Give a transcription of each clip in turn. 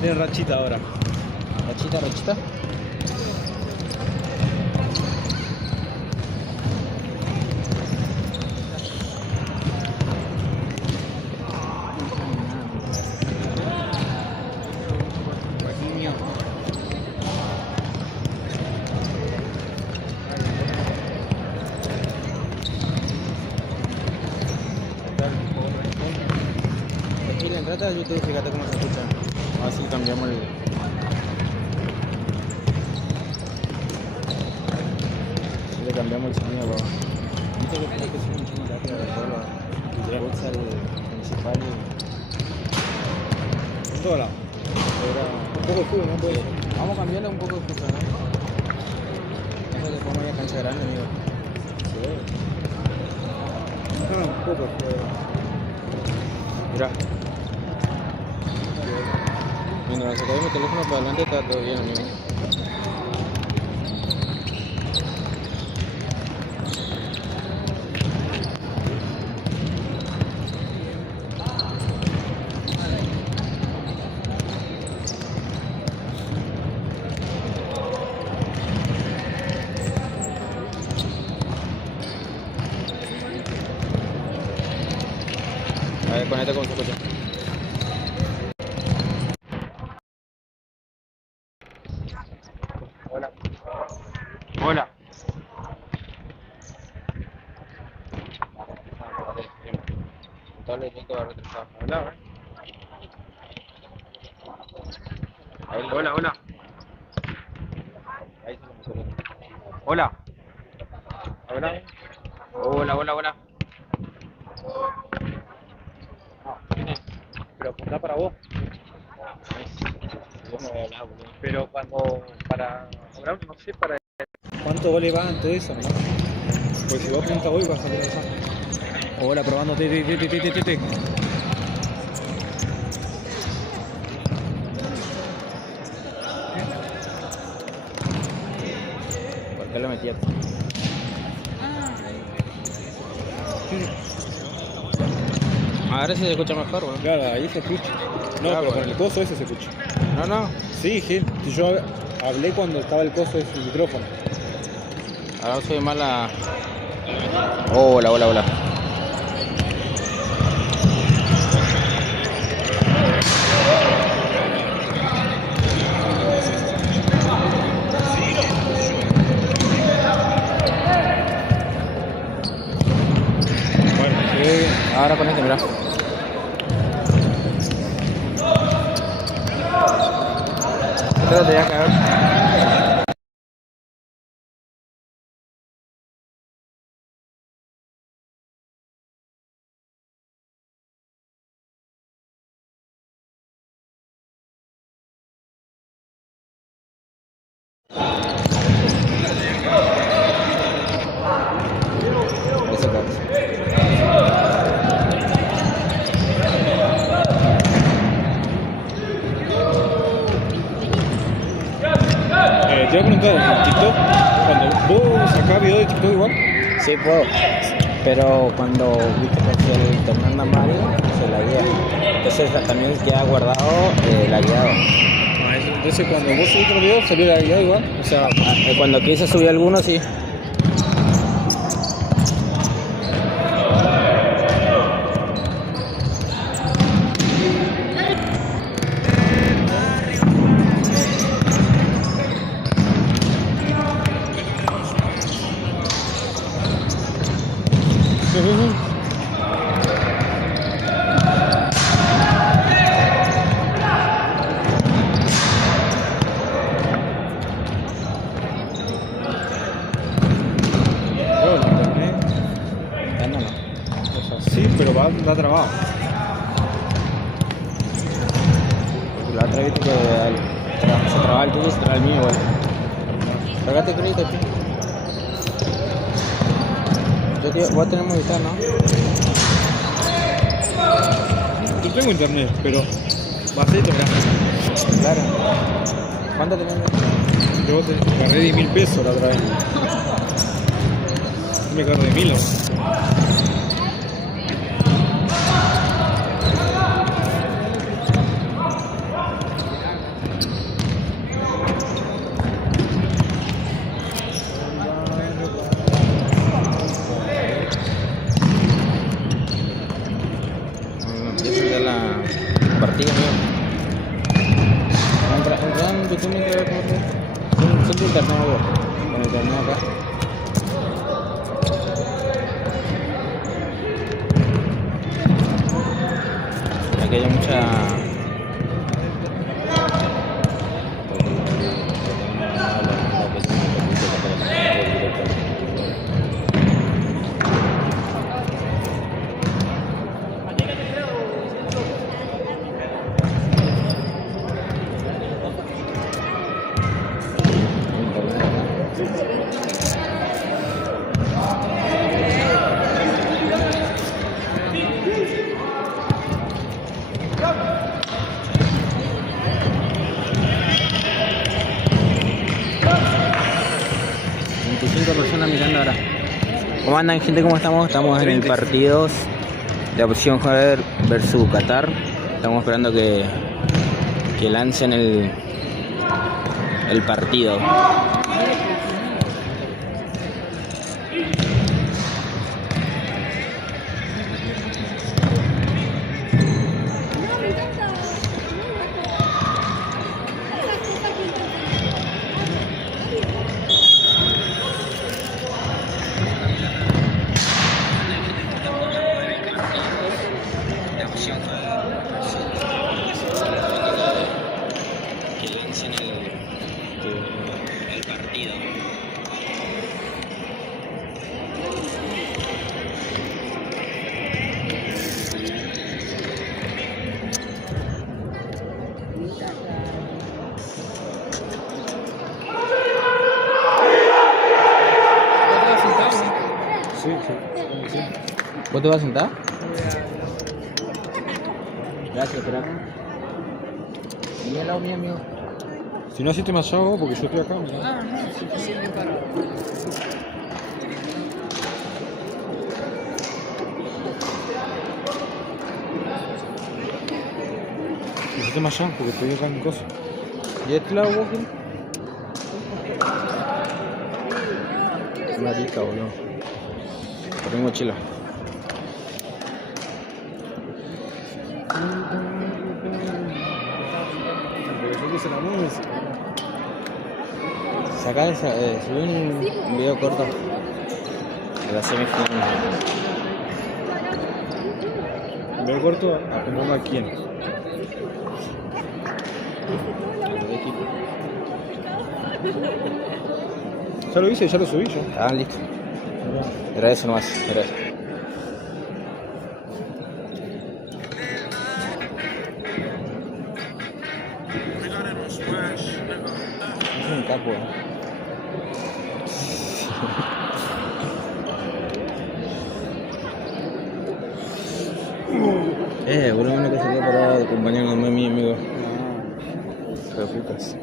Tiene rachita ahora. Rachita, rachita. Trata de YouTube, fíjate cómo se escucha. Así cambiamos el... Así le cambiamos el sonido, bro. Viste que tiene que ser un chingo rápido de todo, y pulsa el principal y... En todo lado. Un poco de fútbol, ¿no? Puede ser. Vamos a cambiarle un poco de escucha, ¿no? Eso le pongo ya cancha grande, amigo. Sí. No, un poco de fútbol. Mira. Mientras saco mi teléfono para adelante está todo bien, amigo. A ver, conecta con su coche. Hola. Hola. Hola. Hola, hola. Hola. Hola. Hola, hola, hola. Pero apuntá para vos. Yo no voy a hablar, boludo. Pero cuando, para ahora no sé para cuánto goles van todo eso, ¿no? Porque si vos apuntas hoy vas a salir esa. Hola, probando te. ¿Por qué lo metí aquí? Ahora sí se escucha mejor, boludo. Claro, ahí se escucha. No, Claro, pero con bueno. el coso ese se escucha. No, no. Sí, gente, yo hablé cuando estaba el coso de su micrófono. Ahora soy mala. Hola, hola, hola. Bueno, Ahora ponete, mira. Esto te voy a caer. Ese caso. te voy a preguntar, en TikTok, cuando vos sacás video de TikTok igual, Sí puedo, pero cuando viste que el internet anda mal, se la guía. Entonces también queda guardado la guiado. entonces cuando vos subís otro video, salió la guía igual, o sea, Cuando quise subir alguno, sí. claro, el internet, Ya no, no. o sea, sí, pero va trabado. Porque la otra vez que se traba el tuyo y se traba el mío, igual. Cargate crédito, tío. Vos tenés Movistar, ¿no? Yo tengo internet, pero bajito, mirá. Claro. ¿Cuánto tenés? Yo te agarré 10.000 pesos la otra vez. Me agarré de 1.000, ¿no? que haya mucha... personas mirando ahora. ¿Cómo andan, gente? ¿Cómo estamos? Estamos en el partido de opción Joder versus Qatar. Estamos esperando que lancen el partido. ¿Vos te vas a sentar? Gracias, crack. Y al lado mío, amigo. Si no, asiste más allá vos, porque yo estoy acá, mirá. Ah, no, suficiente para... Asiste más allá, porque estoy acá en mi cosa. ¿Y este lado vos, quién? Una rica, boludo. Por mi mochila. La música. Saca esa, subí un video corto de la semifinal. Ver corto, ¿a quién? El equipo. Ya lo hice, ya lo subí yo. Ah, listo. Era eso nomás, era eso. Es un capo, por lo menos que se quede parado de compañero de mi amigo. Hijo de putas.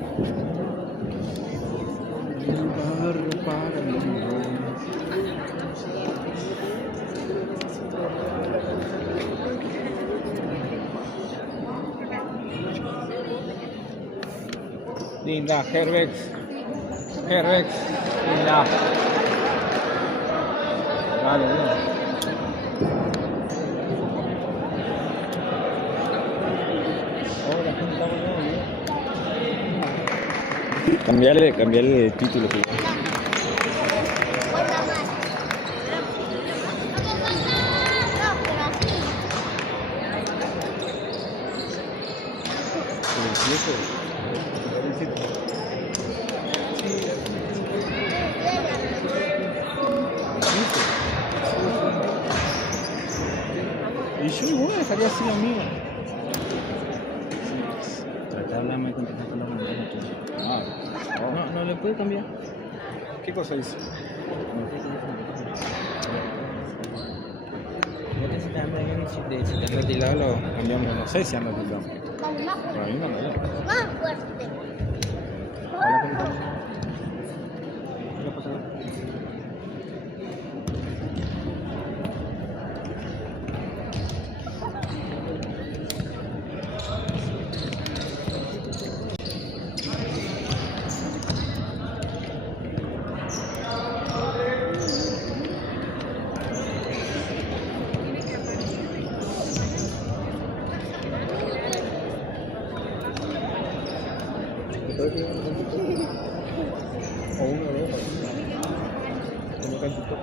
Linda, Herbex, linda. Vale, linda. Cambiarle el título. Y yo igual dejaría así lo mío. Tratar de hablarme con los no le puede cambiar. ¿Qué cosa hizo? Si te han retirado, lo cambiamos. No sé si anda tildado. Para mí no anda bien. Más fuerte. O uno o dos. Como cantito.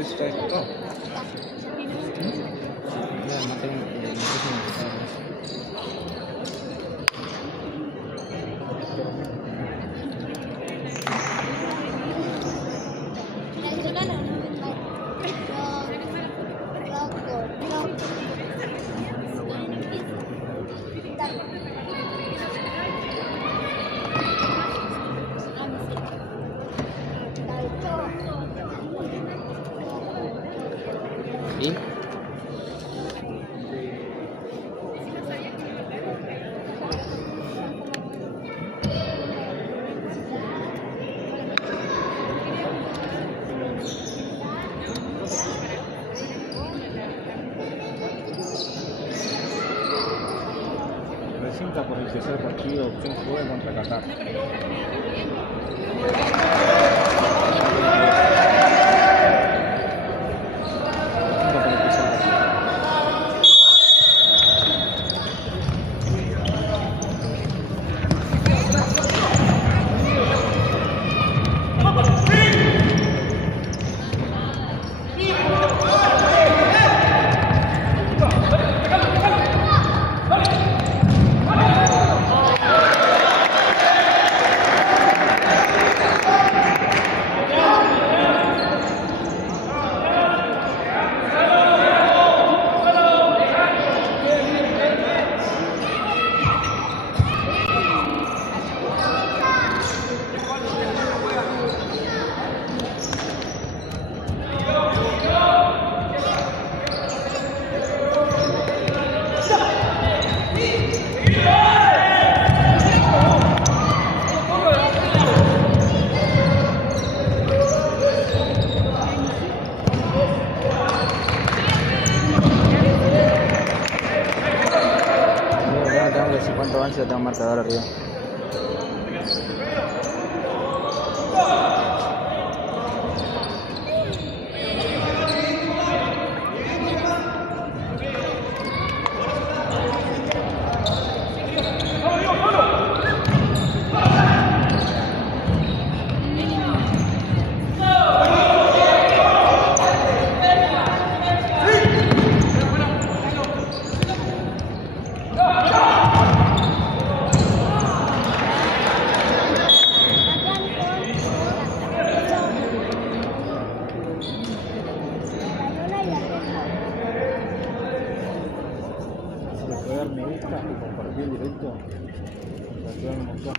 eso está descargado. Ya, no tengo. ¿Sí? Recinta por el tercer partido, opción juega contra Qatar. ¿Cuánto avance tengo un marcador arriba? Dar me gusta y compartir directo, nos ayudan un montón.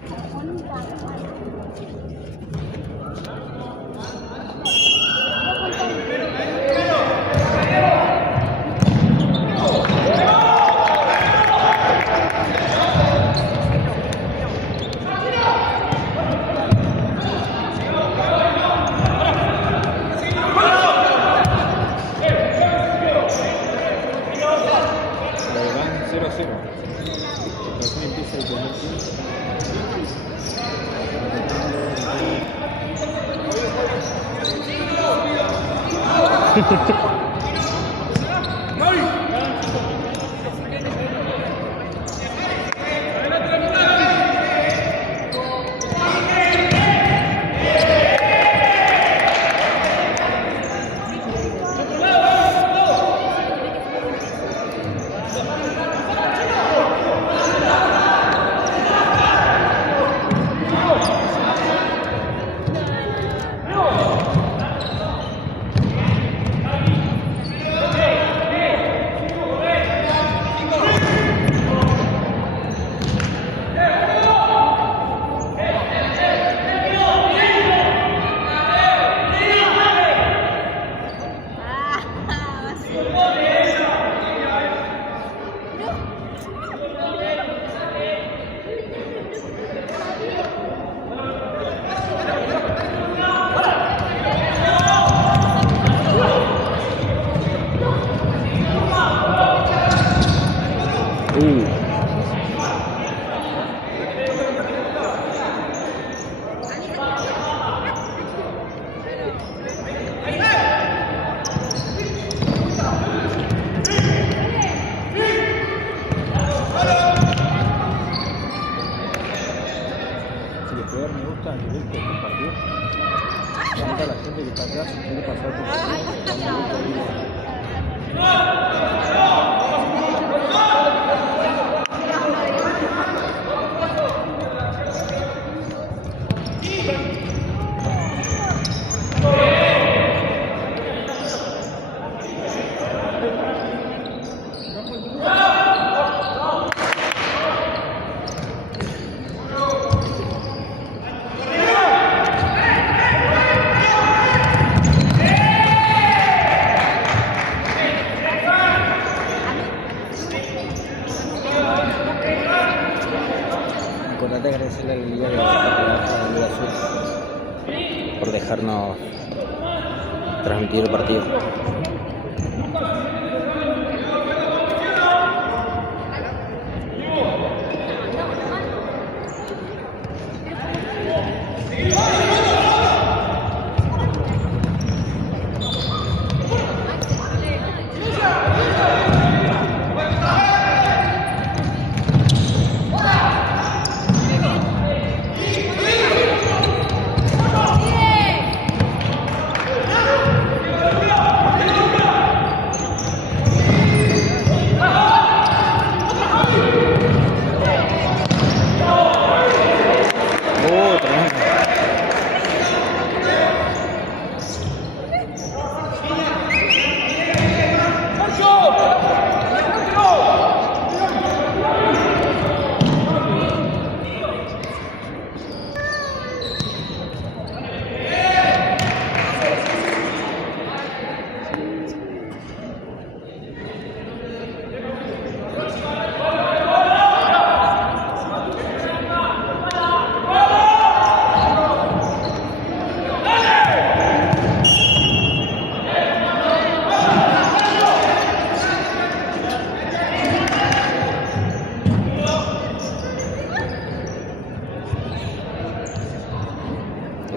Van 0-0. Recién empieza el primer tiempo. Si les puede dar me gusta, directo, compartir. Tanta la gente que está atrás, quiere pasar por Importante agradecerle a la Liga de la Liga Sur por dejarnos transmitir el partido.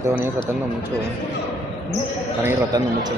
Te van a ir rotando mucho. Van a ir rotando mucho.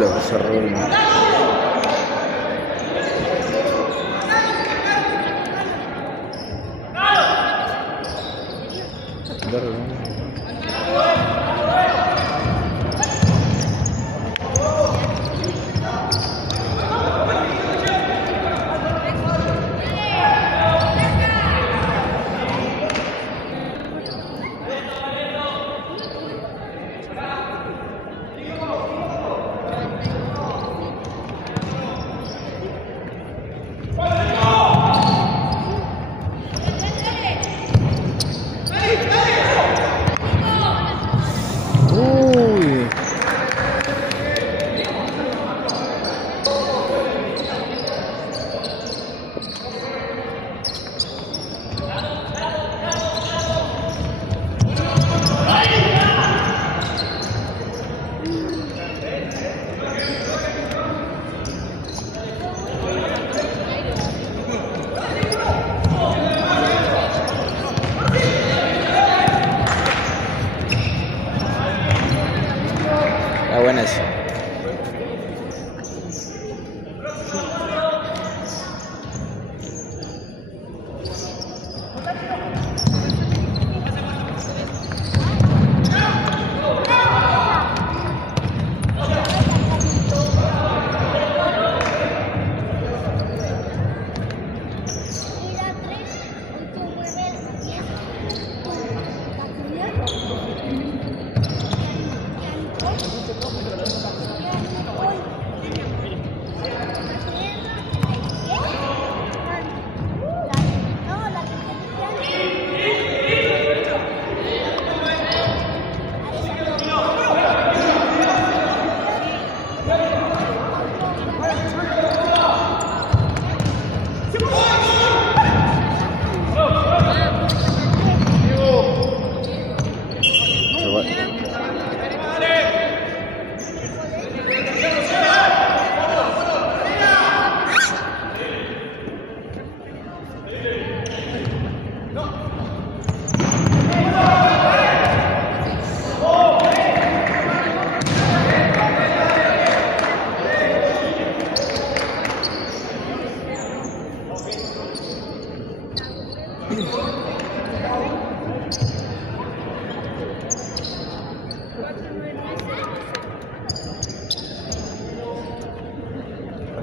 Lo que se arruina. Buenas.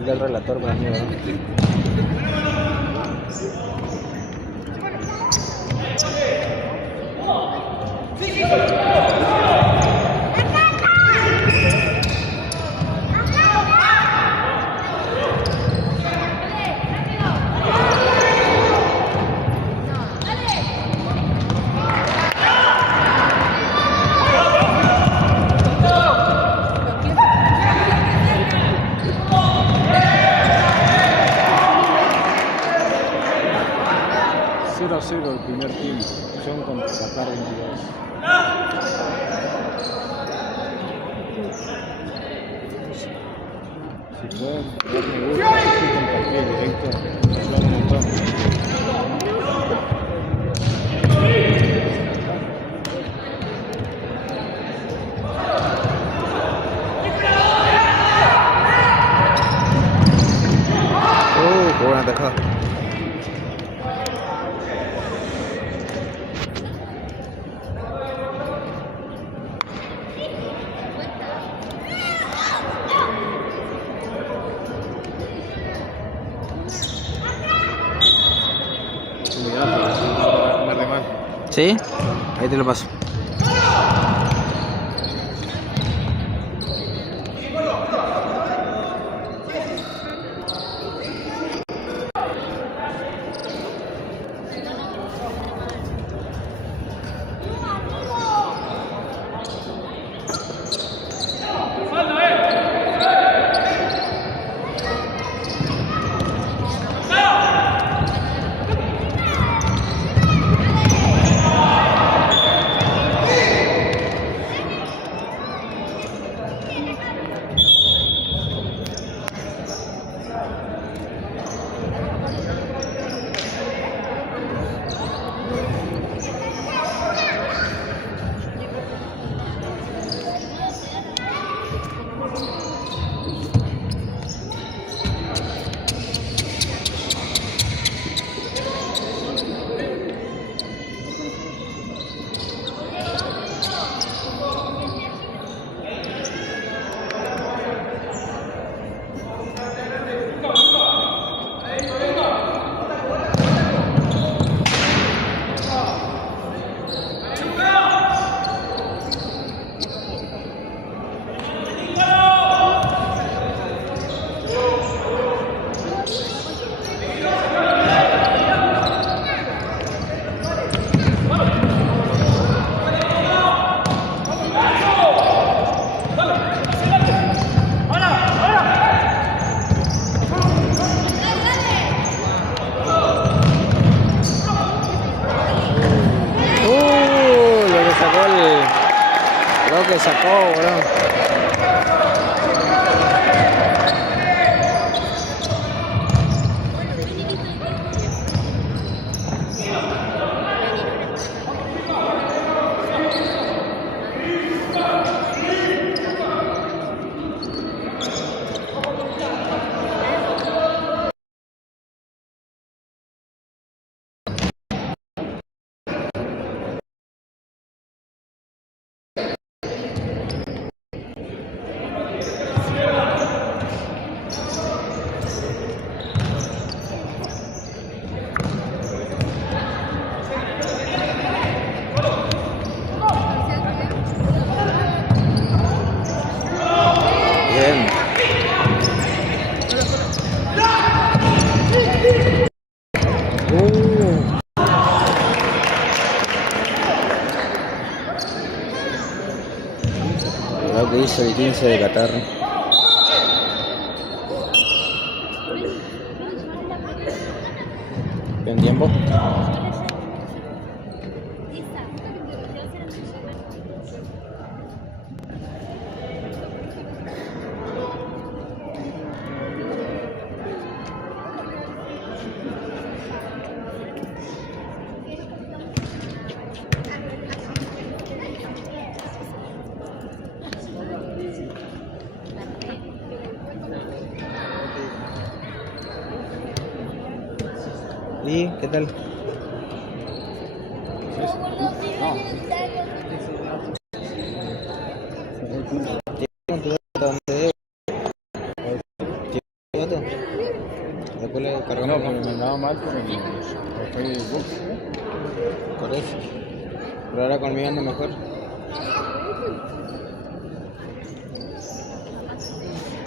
del relator para mí, ¿no? El primer team, son contra Qatar 22. Si pueden darme gusto, compartir directo, ayuda un montón. Qué buena tajada. ¿Sí? Ahí te lo paso. Que sacó, bro. Lo que hizo el 15 de Qatar. ¿En tiempo? ¿Y qué tal? gato. Después le No, cargamos porque la me andaba mal con el Facebook. por eso. Pero ahora conmigo anda mejor.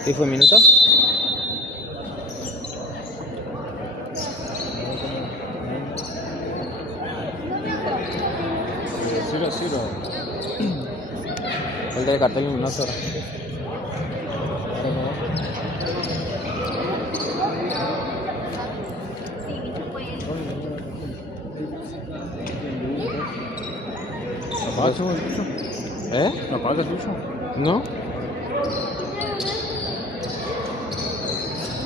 ¿Sí fue minuto? Cero. Falta el cartel luminoso ahora. ¿Lo pagas tú el tuyo? ¿Eh? ¿Lo pagas el tuyo? ¿No?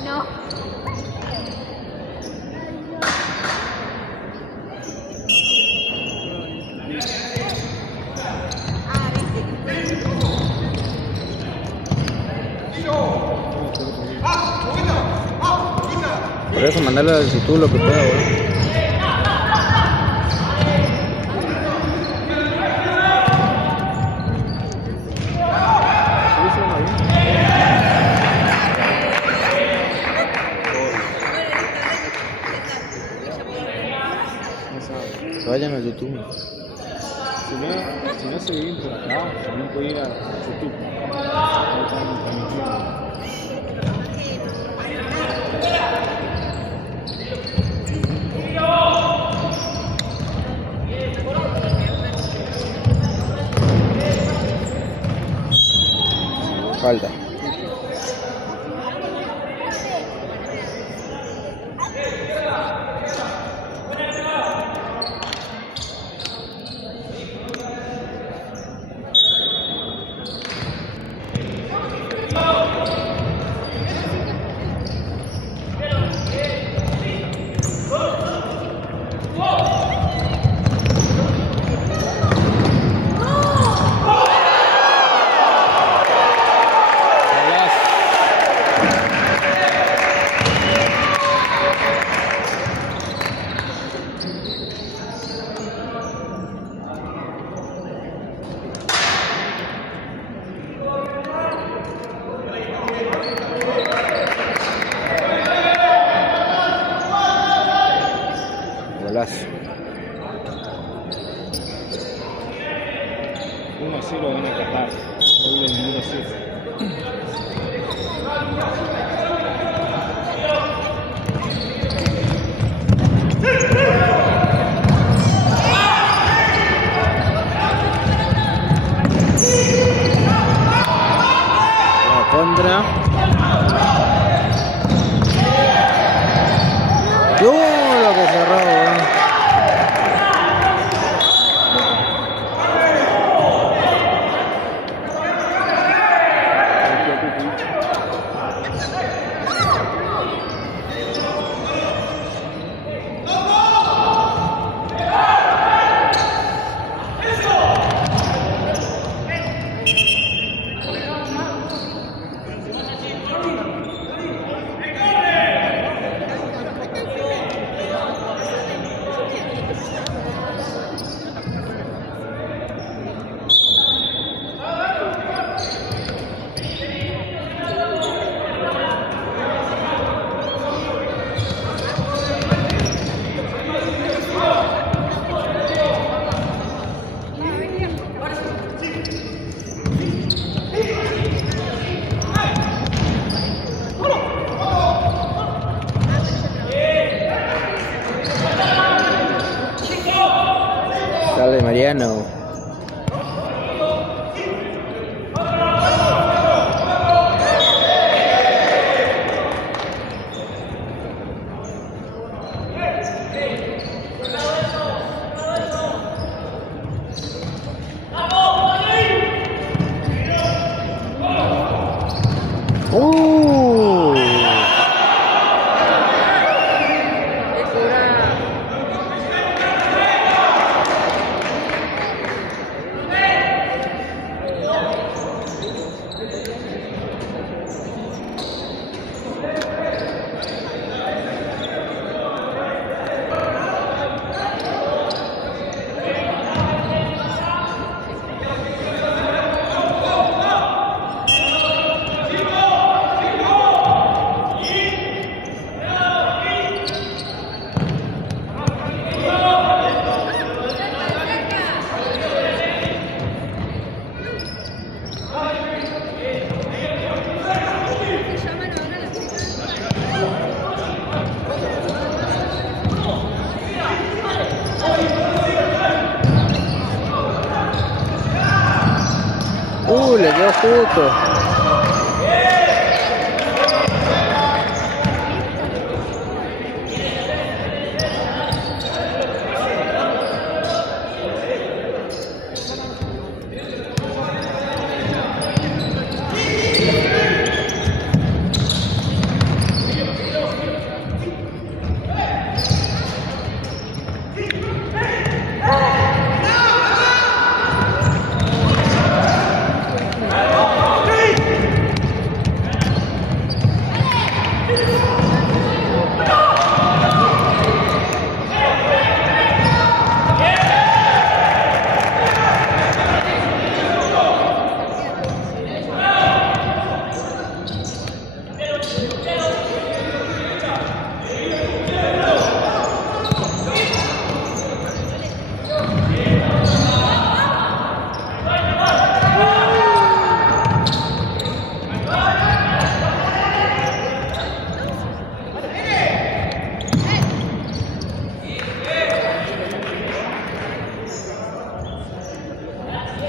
No. Por eso mandarle al YouTube lo que pueda, boludo. Que vayan al YouTube. Si no se viene por acá, también puede ir a YouTube. Ahí están transmitiendo. Falta. Golazo. 1-0 van a Qatar. Gol del número 6. La contra. Lo que cerró, weón. Sale Mariano. Le quedó justo.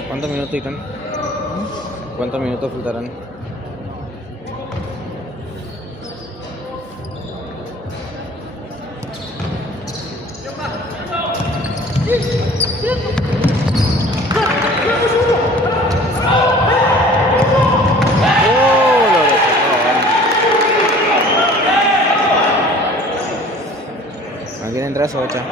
¿Cuántos minutos irán? ¿Cuántos minutos faltarán? ¿A quién entras o ocha?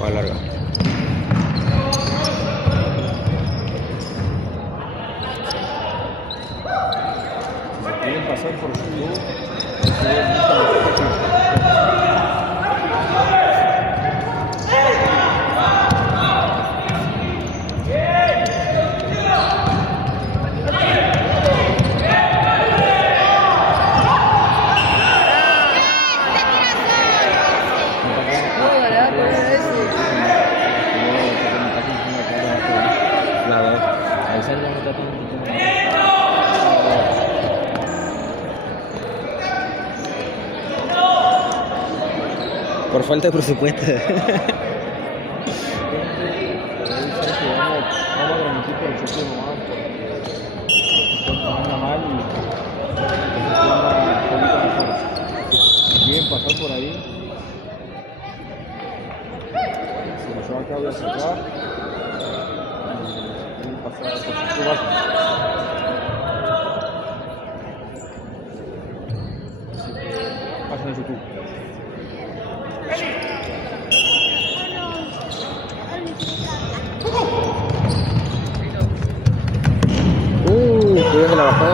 Va larga. Quieren pasar por su lado. Por falta de presupuesto. Vamos a transmitir por el sitio nomás, porque anda mal y quieren pasar por ahí. Se lo lleva acá, voy a acercar. Quieren pasar por su base. Así que pasen a YouTube. Cuidado que la bajó.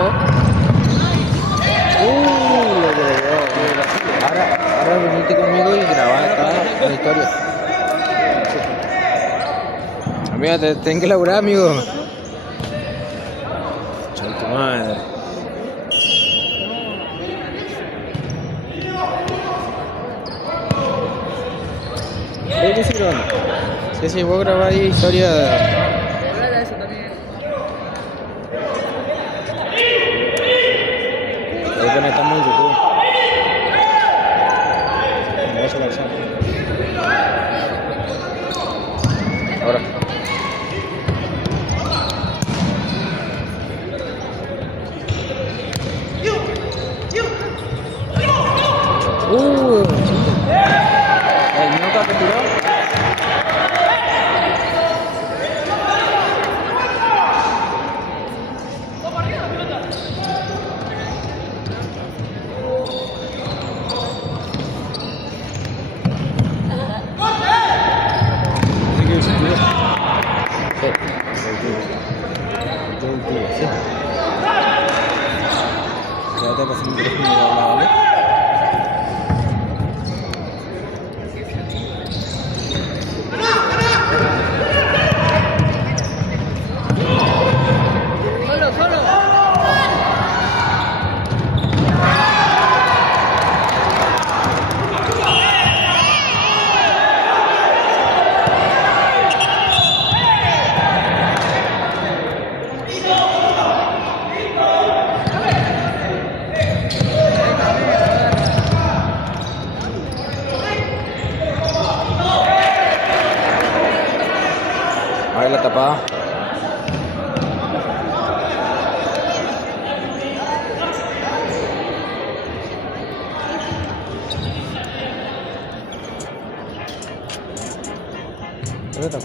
Lo que le dio. Ahora venite conmigo y grabá toda la historia. Amiga, ten que laburar, amigo. Chau tu madre. ¿Qué hicieron? Sí, vos grabás ahí historia. Estamos en YouTube. Me vas a lanzar. Ahora. El minuto que tiró. Ya te pasé mi teléfono de la ¿vale? reta.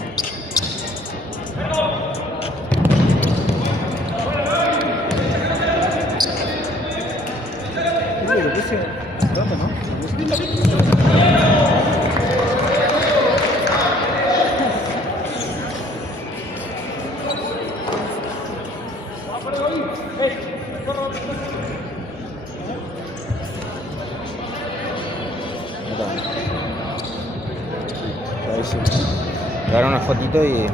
Le puse rato, ¿no? Grabar una fotito y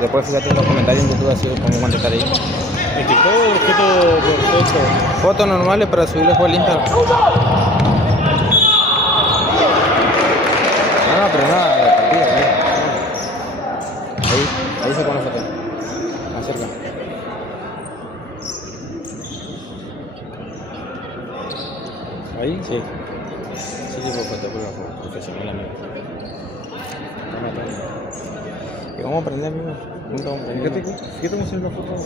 después fíjate en los comentarios en YouTube así cómo contestar ahí. ¿En TikTok? ¿Foto por foto? Fotos normales para subirles por el Instagram. No, pero nada, de partida, ahí se pone la foto. Acerca. ¿Ahí? Sí. Sí, tipo foto, pero profesional, amigo. ¿Y cómo aprender, amigo? Nunca vamos a aprender. Fíjate cómo se ve la foto.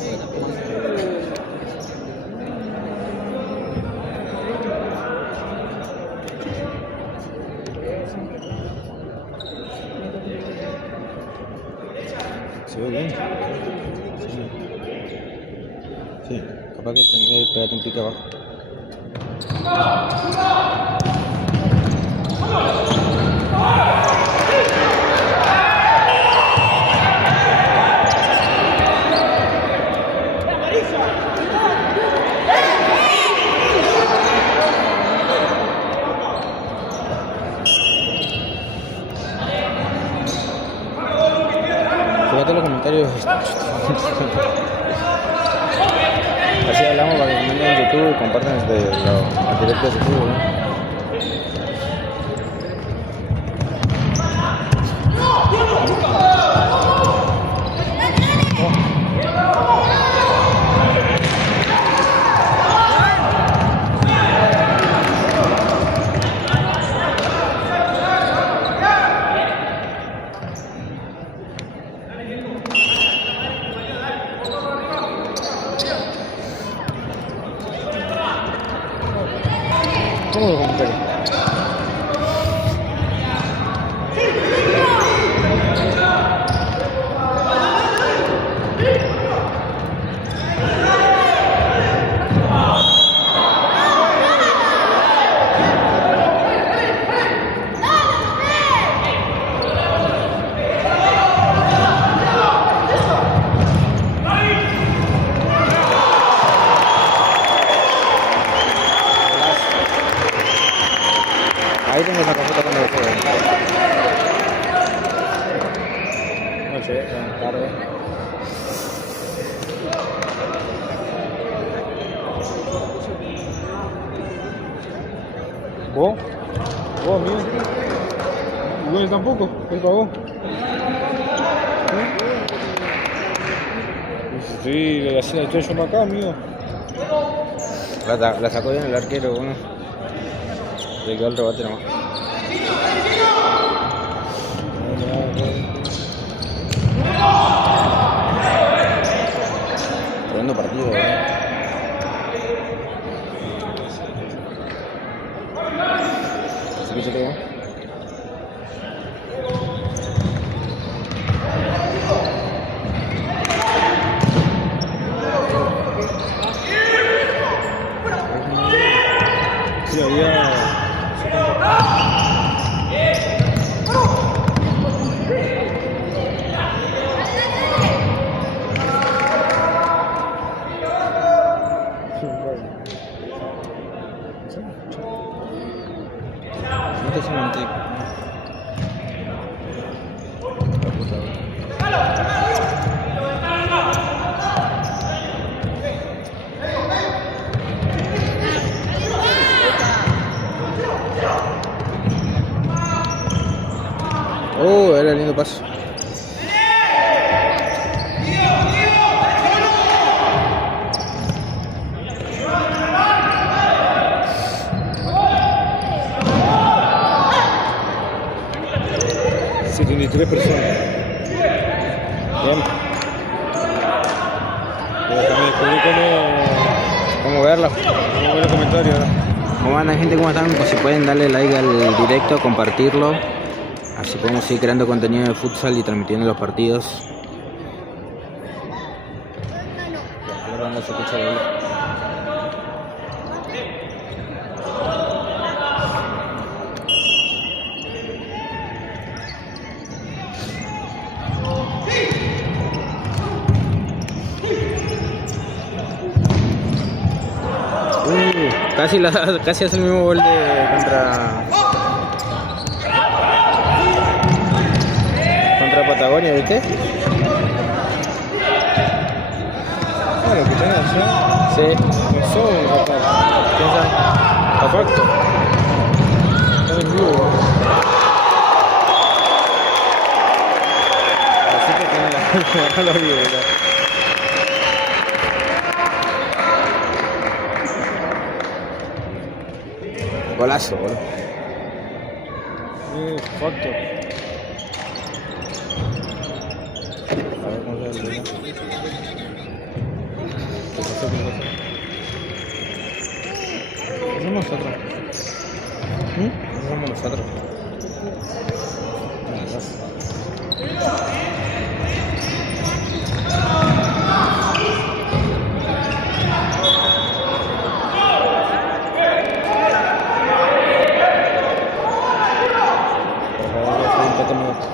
Se ve bien. Sí, capaz que tenés que pegarte un pique abajo. Fíjate los comentarios. Así hablamos para que comenten en YouTube y compartan el directo de YouTube, ¿no? ¿Cómo los comentarios? Ahí tengo esa cosita cuando lo juego. No sé, tarde. ¿Vos? ¿Vos, amigo? ¿Y vos tampoco? ¿Qué pagó? Sí, estoy yo para acá, amigo. La sacó bien el arquero, bueno. Le quedó el rebate nomás. Tremendo partido, ¿Se escucha todo? Sí, había... Oh, era lindo paso. Tres personas. Bien. Déjame descubrir ¿Cómo verlo? cómo ver los comentarios ahora. ¿Cómo andan, gente? ¿Cómo están? Pues si pueden darle like al directo, compartirlo Así podemos seguir creando contenido de futsal y transmitiendo los partidos. Ahora vamos a escuchar ahí. Casi hace el mismo gol de contra Patagonia, ¿viste? Ah, lo que tenés allá. Sí. Pasó, papá. ¿Quién sabe? Perfecto. Está en vivo. Así que tiene la vivo, ¿verdad? Golazo, boludo. Facto. A ver cómo se ve el video. ¿Qué pasó? ¿Somos nosotros? No somos nosotros.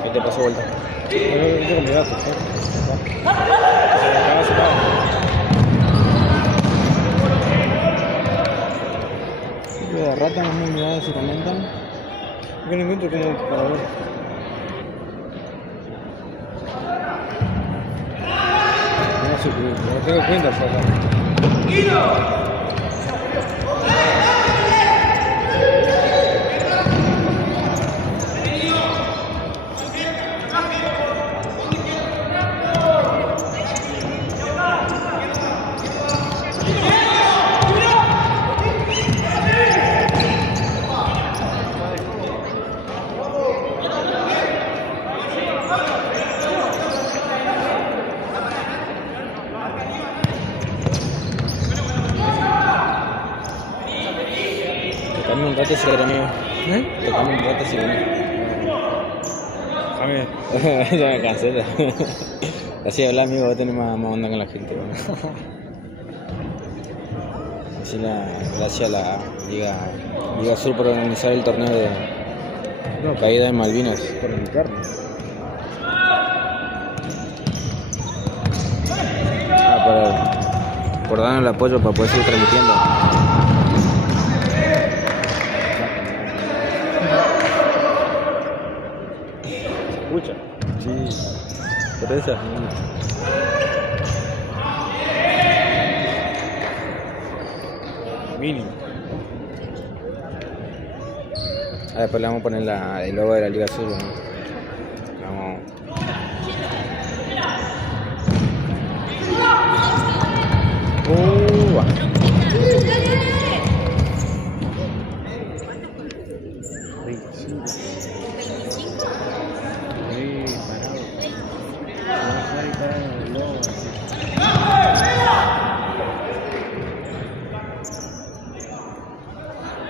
Ahí te paso vuelta. Yo con mi gato, de rata no me mirado si comentan. Yo no encuentro como para ver. No sé, no tengo cuenta acá. Tocame un rato si querés, amigo. Tocame un rato si querés. A ver. Ya me cansé. Así hablar, amigo, voy a tener más onda con la gente. Bueno. Así gracias a la Liga Sur por organizar el torneo de caída de Malvinas. Por invitarme. Por darnos el apoyo para poder seguir transmitiendo. ¿Escucha? Sí. Por eso. Mínimo. Después le vamos a poner el logo de la Liga Sur. ¿No? Vamos.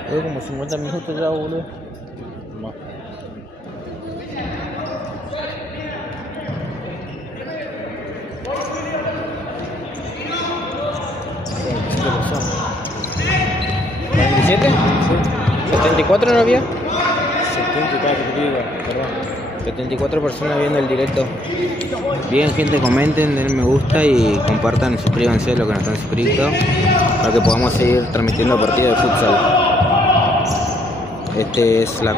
Llevo como 50 minutos ya, boludo. Más. ¿47? Sí. ¿74 no había? 74, perdón. 74 personas viendo el directo. Bien, gente, comenten, denle me gusta y compartan, suscríbanse los que no están suscritos para que podamos seguir transmitiendo partidos de futsal. Este es la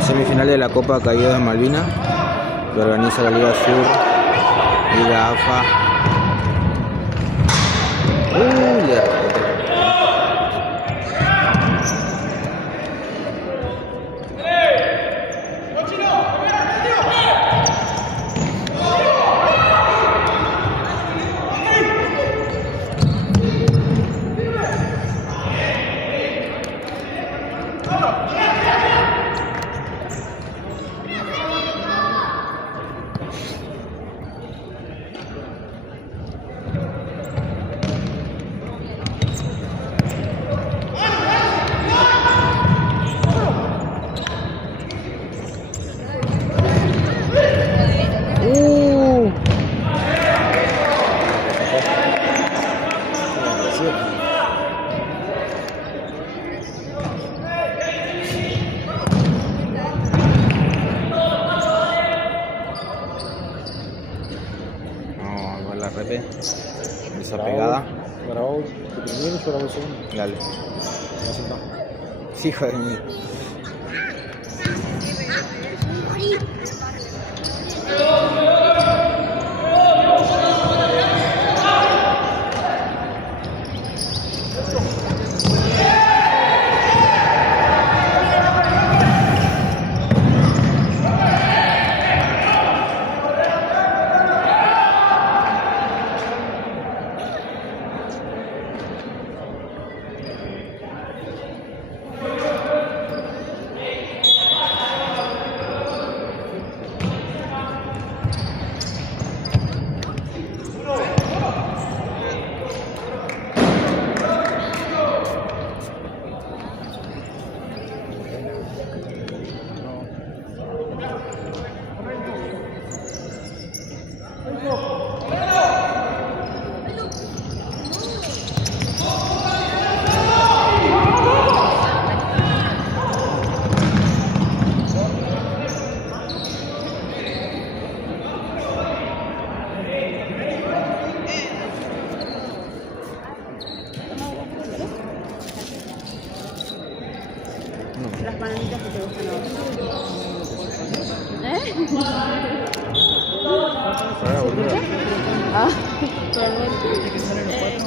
semifinal de la Copa Caída de Malvinas que organiza la Liga Sur, Liga AFA. la repe. Esa pegada. Grabó el primero y yo grabó el segundo. Dale. Me ha sentado. Sí, hijo de mí. Las bananitas que te gustan a vos. Ah,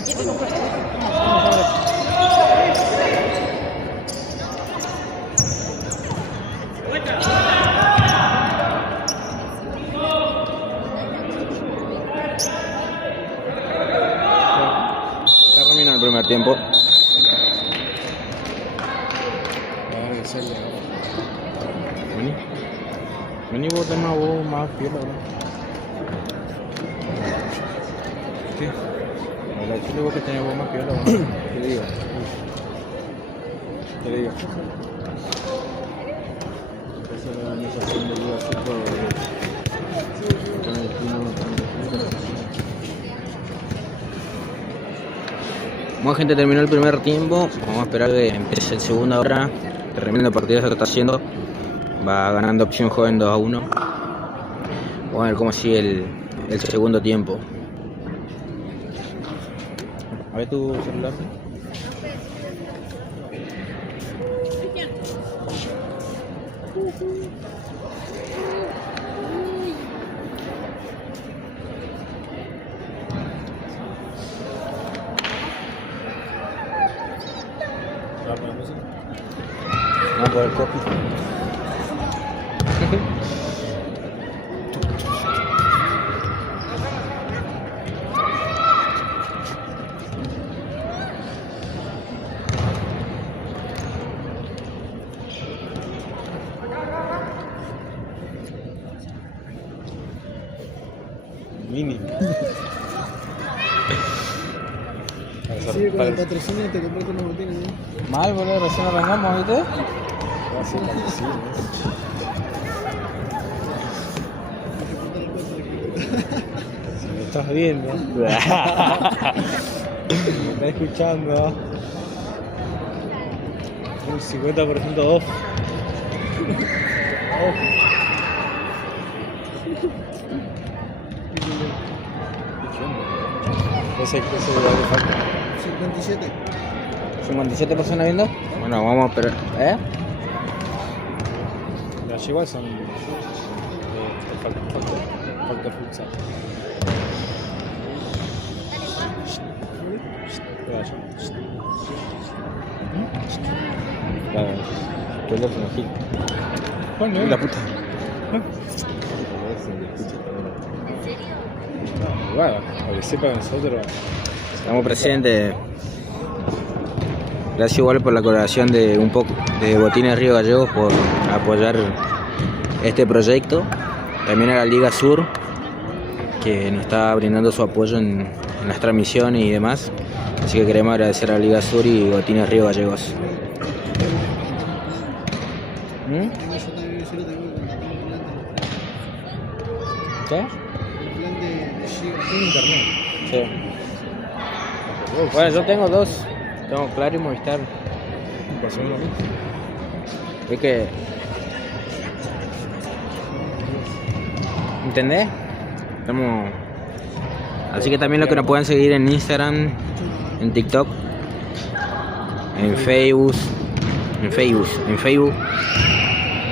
¿quieres comprar? Termina el primer tiempo. Vení. Vení vos, tema vos más piola, ¿no? ¿Qué? A la chile vos que tenés vos más piola, ¿no? ¿Qué digo? ¿Qué le digo? Esa es la organización del Liga Fútbol. Con el Pino. Bueno, gente, terminó el primer tiempo. Vamos a esperar que empiece el segundo ahora. Tremendo partido se está haciendo. Va ganando Opción Joven 2-1. Vamos a ver cómo sigue el segundo tiempo. A ver tu celular. No, por el copy. Mini. Sí, con el patrocinio te compraste unos botines, ¿no? Mal, boludo, recién arrancamos, ¿viste? Sí, patrocinio. Si me estás viendo. Me estás escuchando. Un 50% off. Off. Ese lugar de falta. 57. 57 personas viendo. Bueno, vamos a esperar. Las igual son falta futsal. Claro, tú lo conociste. Bueno, La puta. Bueno, para que sepa que nosotros. Estamos presentes. Gracias igual por la colaboración de un poco de Botines Río Gallegos por apoyar este proyecto. También a la Liga Sur, que nos está brindando su apoyo en las transmisiones y demás. Así que queremos agradecer a la Liga Sur y Botines Río Gallegos. ¿Qué? El plan de Giga. Tiene internet. Sí. Bueno, yo tengo dos. Tengo Claro y Movistar. Pasó lo mismo. Es que... ¿Entendés? Estamos Así que también lo que nos pueden seguir en Instagram, en TikTok, en Facebook,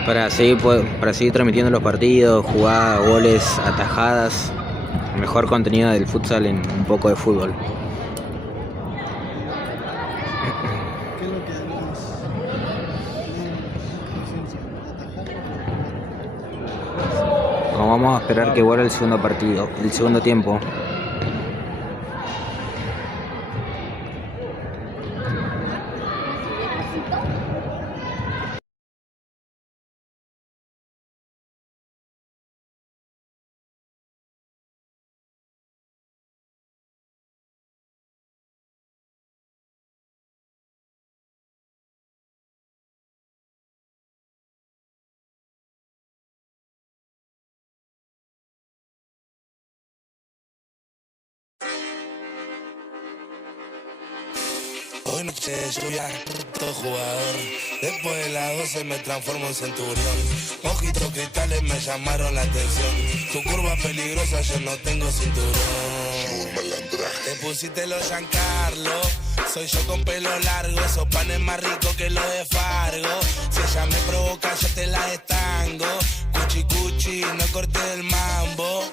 para seguir transmitiendo los partidos, jugadas, goles, atajadas, mejor contenido del futsal en un poco de fútbol. ¿Qué es lo que hablamos? Vamos a esperar que vuelva el segundo partido, el segundo tiempo. Hoy noche de lluvia, todo jugador. Después de las 12 me transformo en centurión. Ojitos cristales me llamaron la atención. Tu curva es peligrosa, yo no tengo cinturón. Te pusiste los Giancarlo. Soy yo con pelo largo, esos panes más ricos que los de Fargo. Si ella me provoca, yo te la estango. Cuchi cuchi, no corte el mambo.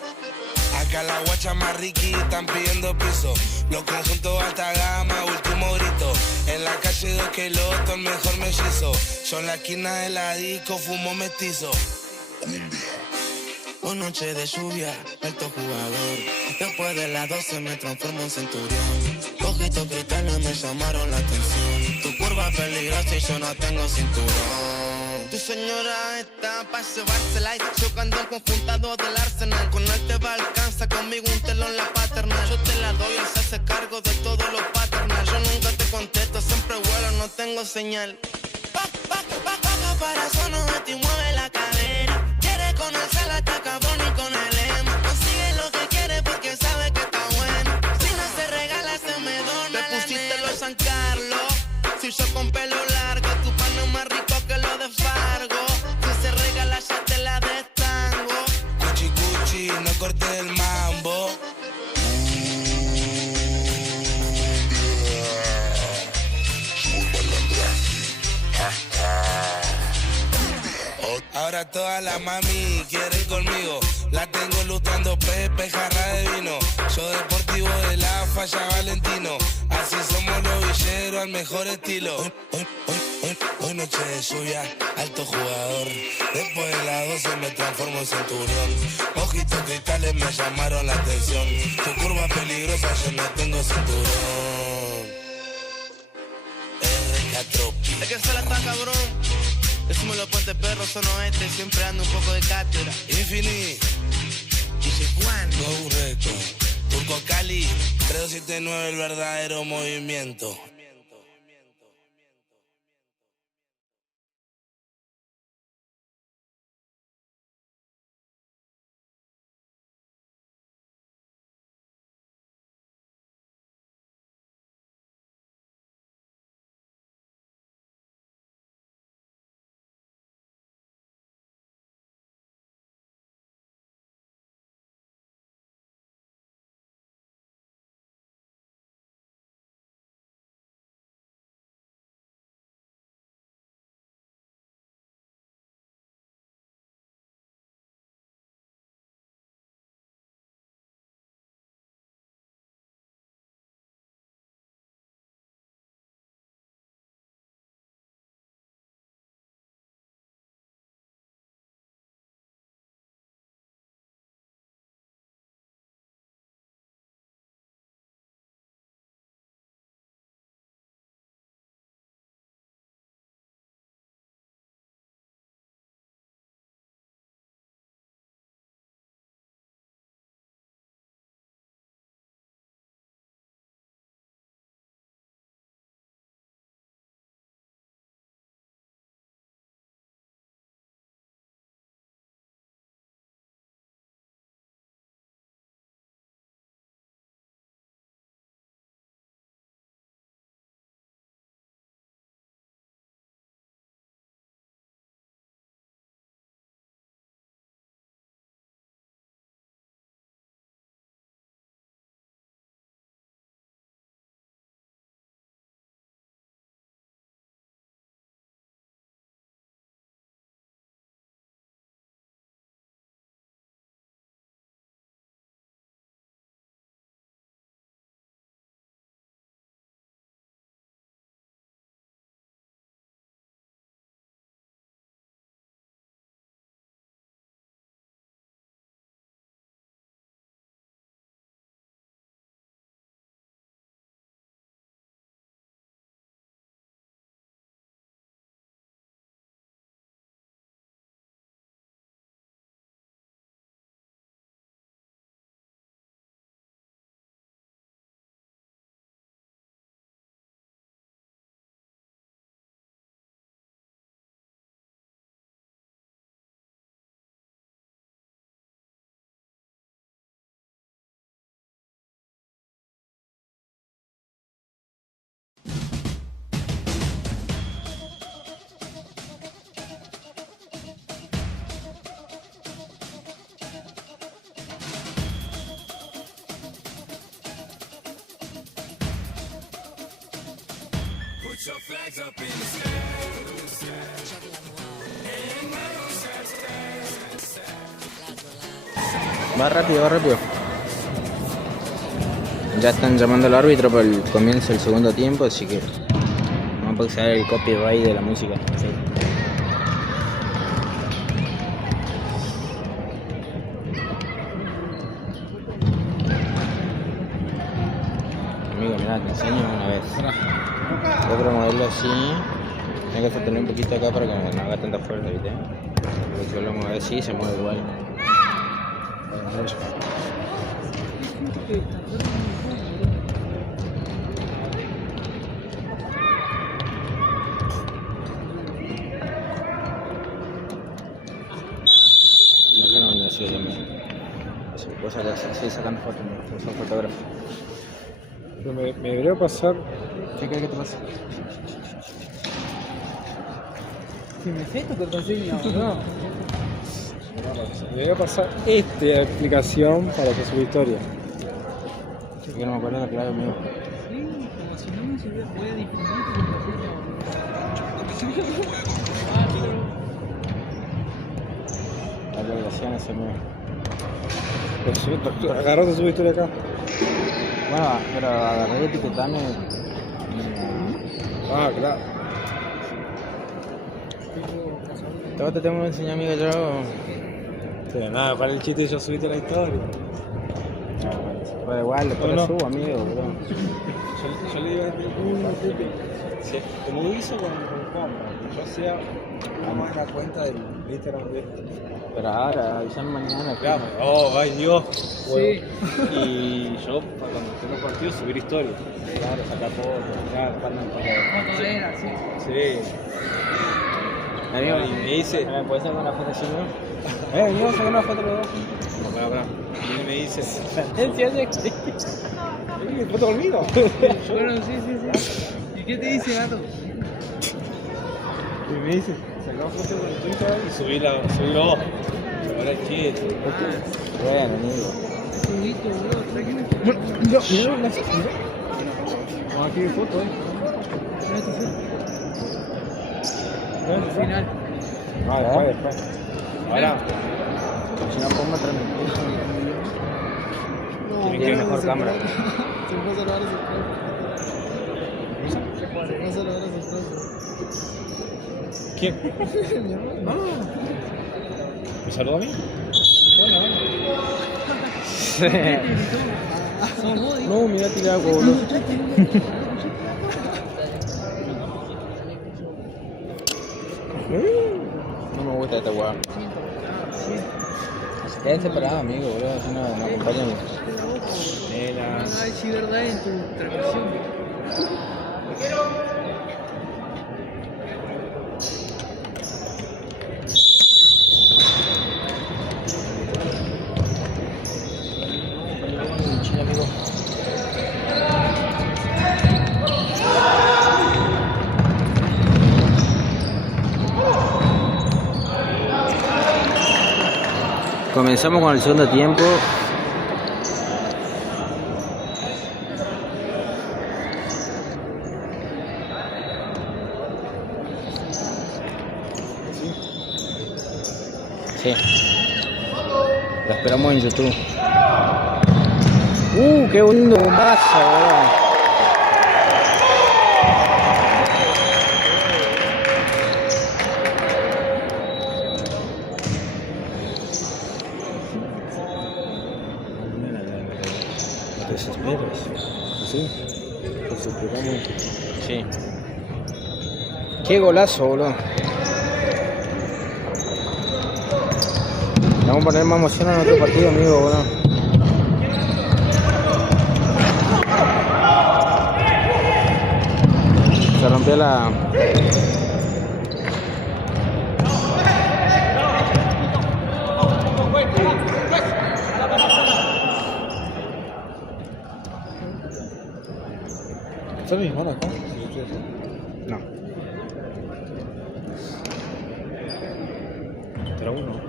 Acá la guacha más riqui están pidiendo piso. Los conjuntos alta gama, último grito. En la calle 2 Queloto, el mejor mellizo. Yo en la esquina de la disco fumo mestizo. Hoy noche de lluvia, alto jugador. Después de las 12 me transformo en centurión. Ojitos cristales me llamaron la atención. Tu curva es peligrosa y yo no tengo cinturón. Tu señora está pa' llevársela y chocando el conjuntado del Arsenal. Con él te va alcanza, conmigo un telón la paternal. Yo te la doy, él se hace cargo de todos los paternal. Yo nunca te contesto, siempre vuelo, no tengo señal. Baja para zona, y mueve la cadera. Quiere conocer hasta Cabón y con el emo. Consigue lo que quiere porque sabe que está bueno. Si no se regala, se me dona. Te pusiste los San Carlos. Si yo con pelo largo, tu pan es más rico que lo de Fargo. Si se regala, ya te la destango. Cuchi cuchi, no corte el mambo. Ahora todas las mami quieren conmigo. La tengo lustrando Pepe, jarra de vino. Yo deportivo de la falla Valentino. Así somos los villeros al mejor estilo. Hoy noche de lluvia, alto jugador. Después de las 12 me transformo en centurión. Ojitos cristales me llamaron la atención. Tu curva es peligrosa, yo no tengo cinturón. RK Tropi. Es que se la está cabrón. Decimos los puentes perros son oeste, siempre ando un poco de cátedra. Infini, DJ Juan. Go Record, Turco Cali, 379 el verdadero movimiento. Va rápido, va rápido. Ya están llamando al árbitro para el comienzo del segundo tiempo, así que no puede ser el copyright de la música. Sí. Amigo, mirá, te enseño una vez. Otro modelo así. Hay que sostener un poquito acá para que no haga tanta fuerza, ¿viste? Porque si lo mueve así, se mueve igual. Estoy sacando fotos, soy fotógrafo. Pero me debería pasar. ¿Qué crees que te pasa? Si me sé, te consigo, no. Me debería pasar esta aplicación para que suba historia. Yo que no me acuerdo la clave, amigo. Sí, como si no me subiera, voy a difundir. La aplicación ese mío. Agarraste su historia acá. Bueno, pero agarré etiquetame. Ah, claro. Todo te tengo que enseñar, amigo, yo. Sí, nada, para el chiste yo subiste la historia. Pero igual, después lo subo, amigo, bro. Yo le digo a sí, como lo hizo con compra, yo hacía más la cuenta del Instagram de este. Pero ahora, avísame mañana. Claro, oh, ay Dios. Sí. Y yo, cuando tengo partido, subir historia. Claro, sacar fotos, claro, Fotonera, sí. sí. Amigo, Y me dice, ¿me puedes sacar una foto así, no? vamos a sacar una foto los dos. No, pará. Y me dice, ¿foto conmigo? Bueno, sí. ¿Y qué te dice, gato? Y me dice, sacamos foto con el Twitter y subí los. Ahora el chiste. Bueno, amigo. Bonito, bro. Tráeme. No, aquí hay foto, Al final. Ah, después. Ahora, Si no, pongo transmitir. tiene que ir mejor cámara. Se puede salvar ese Se puede salvar ese ¿Quién? ¿Me saludó a mí? No, mira, tira agua, boludo. No me gusta esta weá. Quédense separados, amigo, boludo. Así no acompañan. Ay, sí, verdad, en tu transmisión. Comenzamos con el segundo tiempo. Sí. Lo esperamos en YouTube. Qué lindo pasa, boludo. Sí. Qué golazo, boludo. Vamos a poner más emoción en otro partido, amigo, boludo. Se rompió la... ¿Está mi hermano acá? No. Pero uno.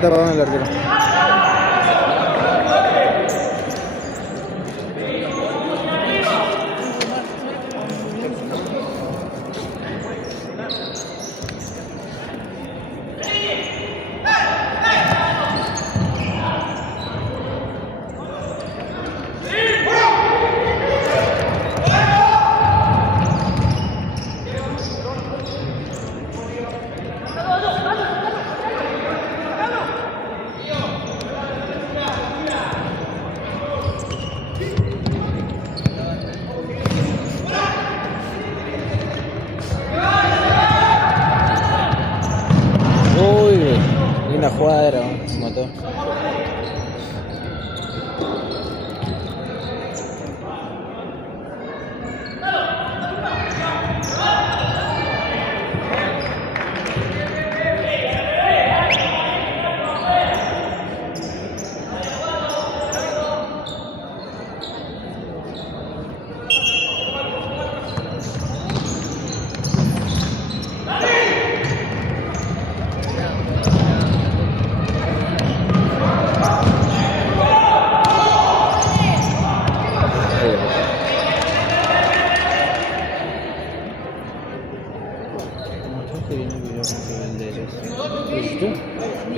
está apagado el arquero. Linda jugada era, se mató.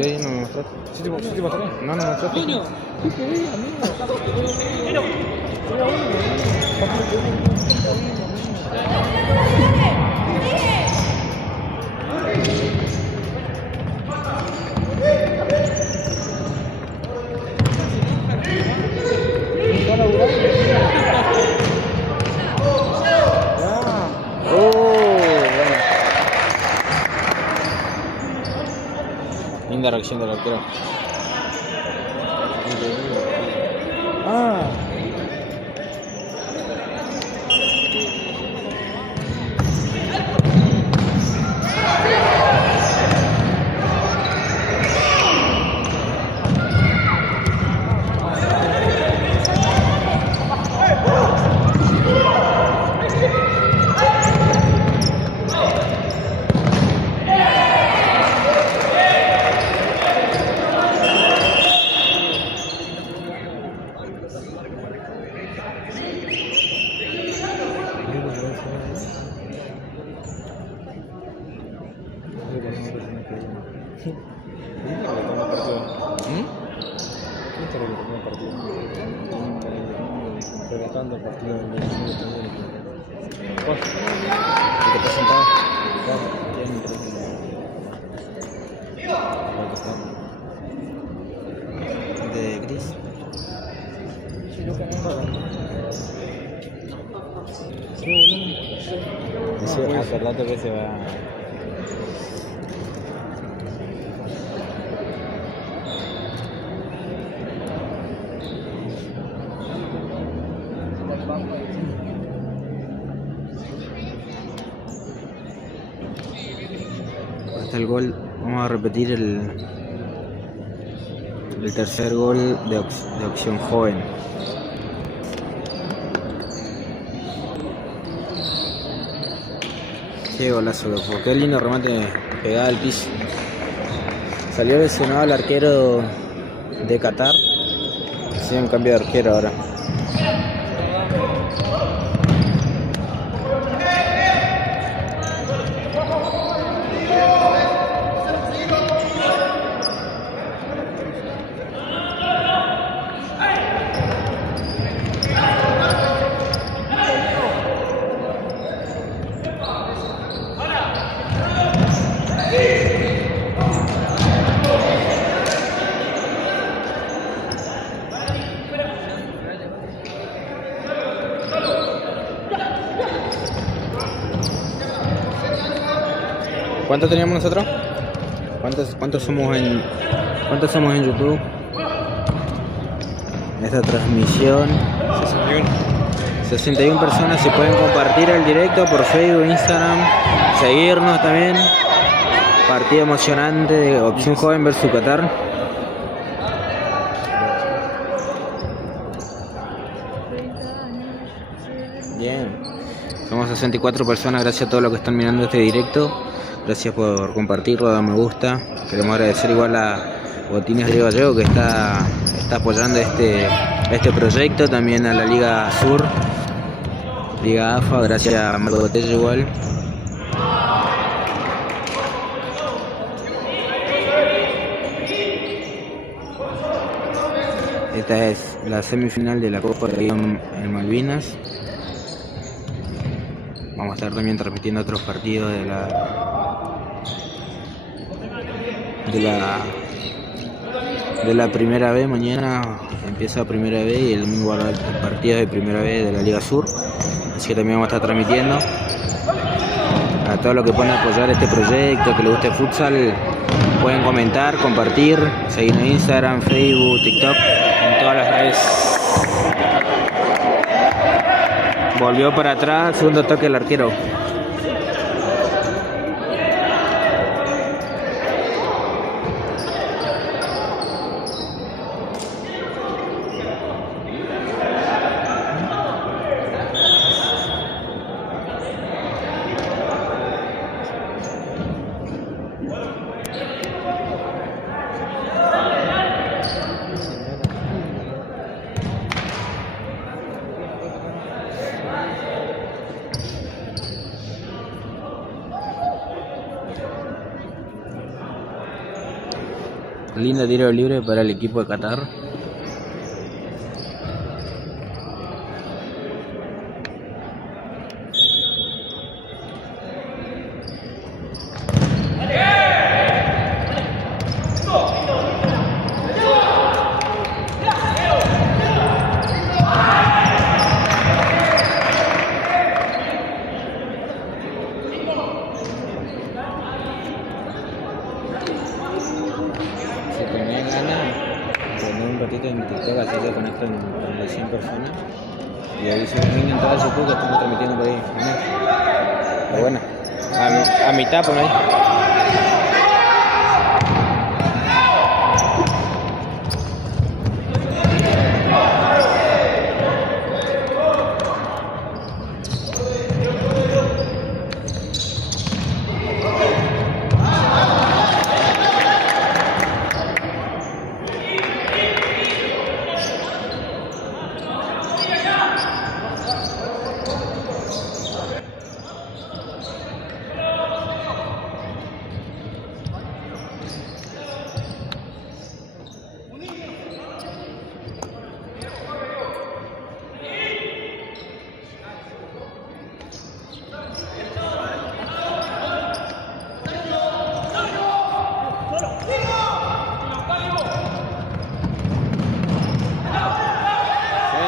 ¿Qué no me mostraste? ¿Sí te mostré? No, no me mostraste. ¡Niño! Linda reacción del arquero. Ah. Relatando el partido del ¿qué te sentado? De gris. Hace rato que se va. Hasta el gol, vamos a repetir el tercer gol de Opción Joven. Qué golazo, loco. Qué lindo remate pegado al piso. Salió lesionado el arquero de Qatar. Sí, un cambio de arquero ahora. ¿Cuánto teníamos nosotros? ¿Cuántos somos en YouTube? Esta transmisión 61 personas. Si pueden compartir el directo por Facebook, Instagram, seguirnos también. Partido emocionante de Opción Joven versus Qatar. Bien, somos 64 personas. Gracias a todos los que están mirando este directo. Gracias por compartirlo, dar me gusta. Queremos agradecer igual a Botines Río Gallego, que está apoyando este proyecto, también a la Liga Sur, Liga AFA, gracias a Marco Botello igual. Esta es la semifinal de la Copa de Río en Malvinas. Vamos a estar también transmitiendo otros partidos de la Primera B. Mañana empieza Primera B y el domingo habrá partidos de Primera B de la Liga Sur. Así que también vamos a estar transmitiendo. A todos los que puedan apoyar este proyecto, que les guste el futsal, pueden comentar, compartir, seguirnos en Instagram, Facebook, TikTok, en todas las redes. Volvió para atrás, segundo toque el arquero. Lindo tiro libre para el equipo de Qatar. En TikTok, así se conectan con las 100 personas y ahí se unen todo el YouTube que estamos transmitiendo por ahí. Pero bueno, a mitad por ahí.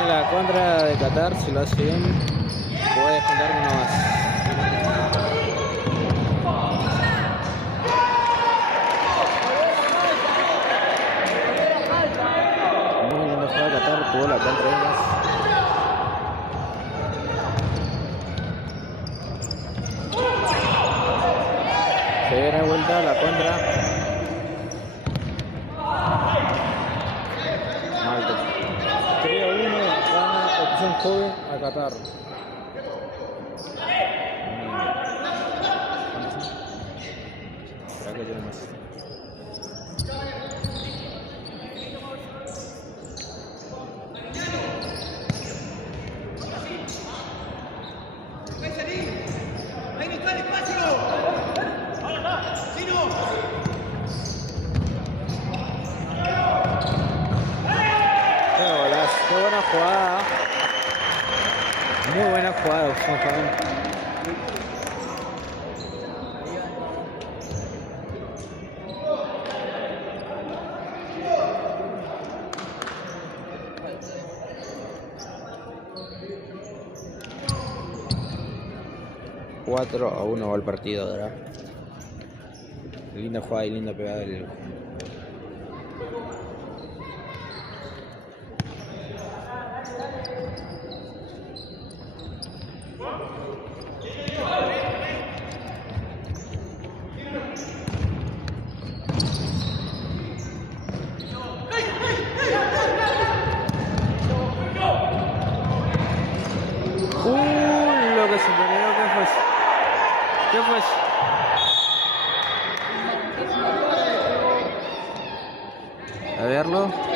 La contra de Qatar, si lo hace bien, puede descontar uno más. Muy lindo juego Qatar, tuvo la contra ellas. Se viene de vuelta la contra. Joven a Qatar. ¿Será que tiene más? Qué golazo, qué buena jugada. Muy buena jugada, Gustavo Fabián. Cuatro a 1 va el partido, ¿verdad? Linda jugada y linda pegada del... Lo que se perdió, ¿qué fue? ¿Qué fue? cambiarlo.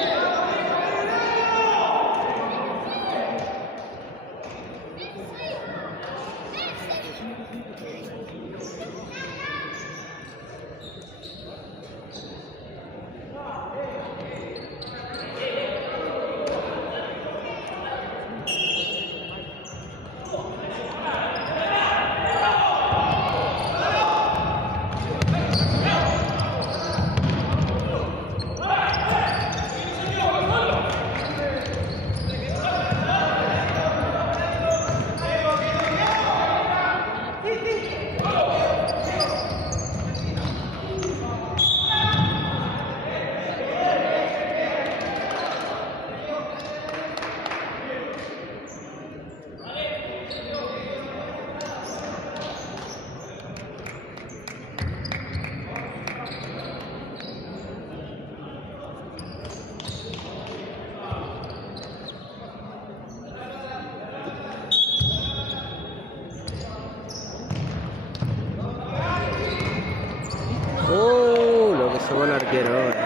Lo que se va el arquero ahora.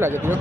La que tiró.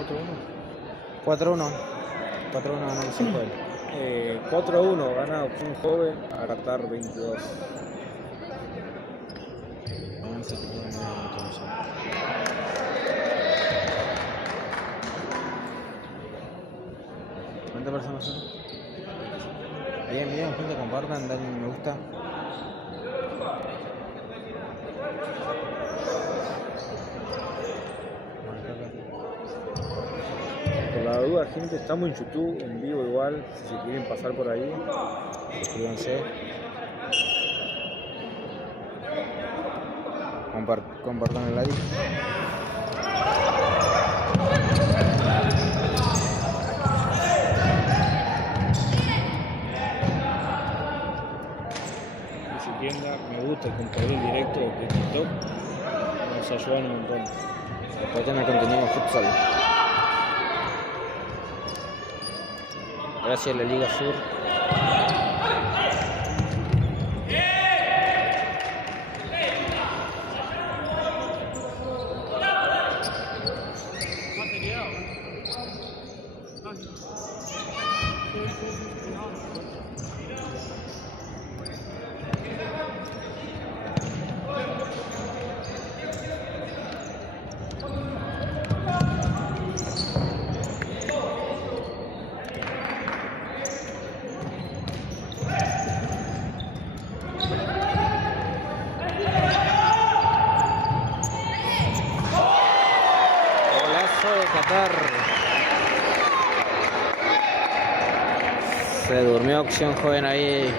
¿4-1? 4-1. 4-1 ganó el 5 4-1 gana un joven a Qatar 22. ¿Cuántas personas son? Bien, bien, gente, compartan, denle un me gusta. Por la duda, gente, estamos en YouTube, en vivo igual, si quieren pasar por ahí. Suscríbanse. Compartan el like. Y si quieren dar me gusta y compartir el directo de TikTok, nos ayudan un montón. Apoyen el contenido futsal. Gracias a la Liga Sur. Qatar. Se durmió Opción Joven ahí.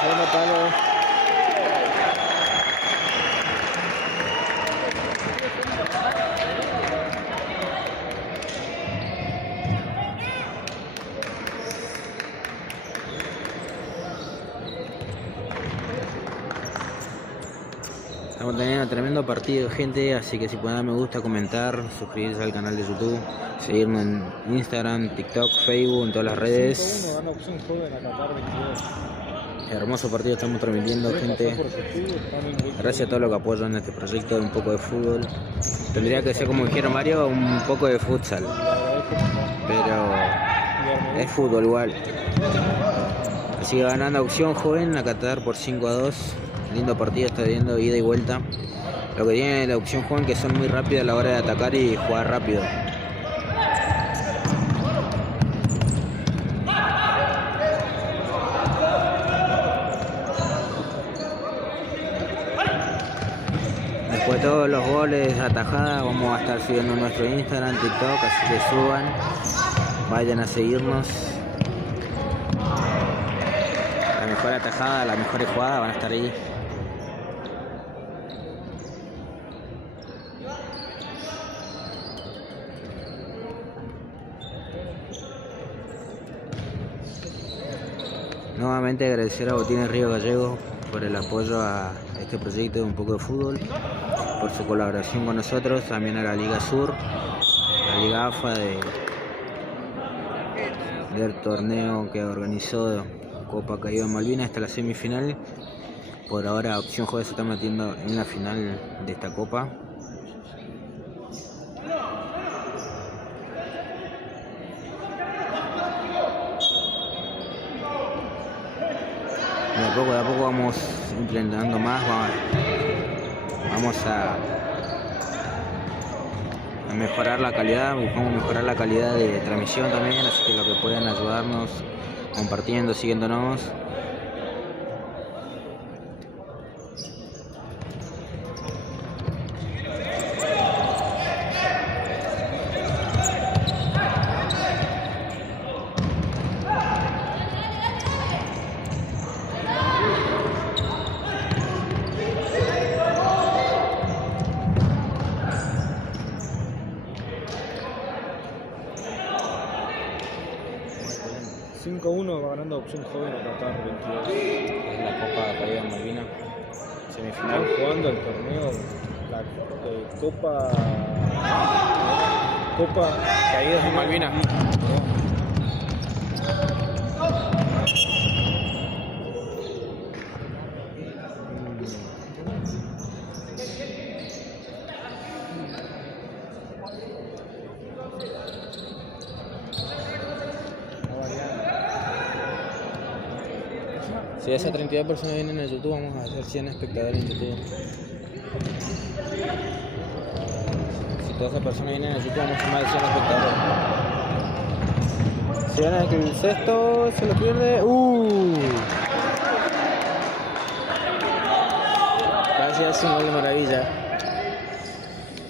Segundo palo. Estamos teniendo tremendo partido, gente, así que si pueden dar me gusta, comentar, suscribirse al canal de YouTube, seguirme en Instagram, TikTok, Facebook, en todas las redes. 5-1 gana Opción Joven a Qatar 22. Hermoso partido estamos transmitiendo, gente. Gracias a todos los que apoyan este proyecto de un poco de fútbol. Tendría que ser, como dijeron Mario, un poco de futsal. Pero es fútbol igual. Así que ganando Opción Joven a Qatar por 5-2. Lindo partido, está viendo ida y vuelta. Lo que tiene la Opción Joven que son muy rápidas a la hora de atacar y jugar rápido. Después de todos los goles, atajadas, vamos a estar subiendo nuestro Instagram, TikTok, así que suban, vayan a seguirnos. La mejor atajada, las mejores jugadas van a estar ahí. Nuevamente agradecer a Botines Río Gallegos por el apoyo a este proyecto de un poco de fútbol, por su colaboración con nosotros, también a la Liga Sur, la Liga AFA del torneo que organizó Copa Caribe Malvinas hasta la semifinal. Por ahora Opción Joven se está metiendo en la final de esta copa. De a poco vamos implementando más, vamos a mejorar la calidad, buscamos mejorar la calidad de transmisión también, así que lo que puedan ayudarnos compartiendo, siguiéndonos. Va ganando Opción Joven a Qatar 22. Es la Copa Caribe Malvinas, semifinal. Están jugando el torneo, la Copa Caídos en Malvinas. Si esas 32 personas vienen a YouTube, vamos a hacer 100 espectadores en YouTube. Si todas esas personas vienen a YouTube, vamos a hacer más de 100 espectadores. Si gana el sexto, se lo pierde. Casi hace un gol de maravilla.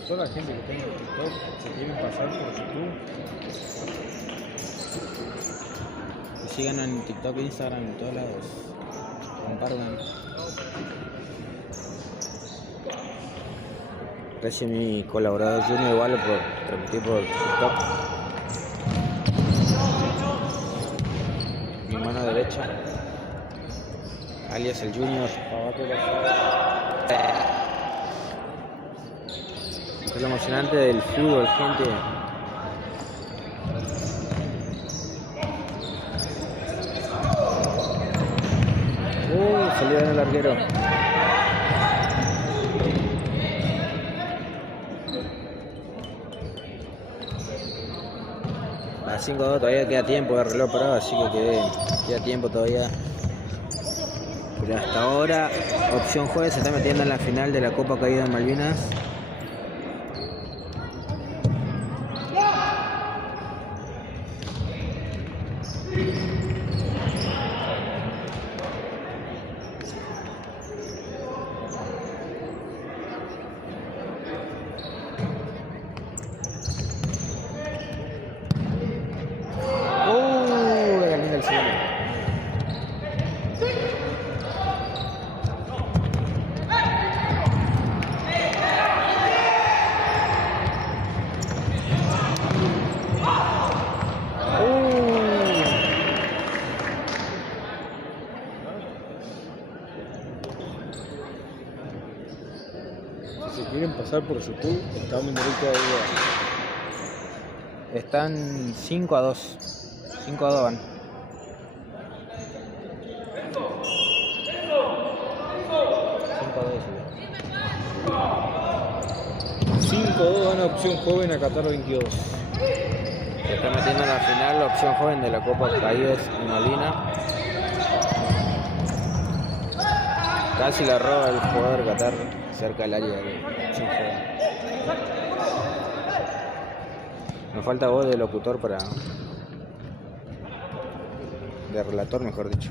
Toda la gente que tenga TikTok, se quieren pasar por YouTube. Y sigan en TikTok, Instagram, en todos lados. Compartan. Gracias a mi colaborador Junior igual por transmitir por TikTok. Mi mano derecha, alias el Junior. Esto es lo emocionante del fútbol, gente. Salió en el arquero. 5-2, todavía queda tiempo de reloj parado, así que queda tiempo todavía. Pero hasta ahora, Opción Jueves se está metiendo en la final de la Copa Caída de Malvinas. La linda el cielo. Si se quieren pasar por YouTube, estamos en directo a Uruguay. Están 5-2. 5-2 van. 5-2 gana Opción Joven a Qatar 22. Se está metiendo en la final la Opción Joven de la Copa Caídos en Malvinas. Casi la roba el jugador Qatar cerca del área de Opción Joven. Nos falta voz de locutor para... de relator, mejor dicho.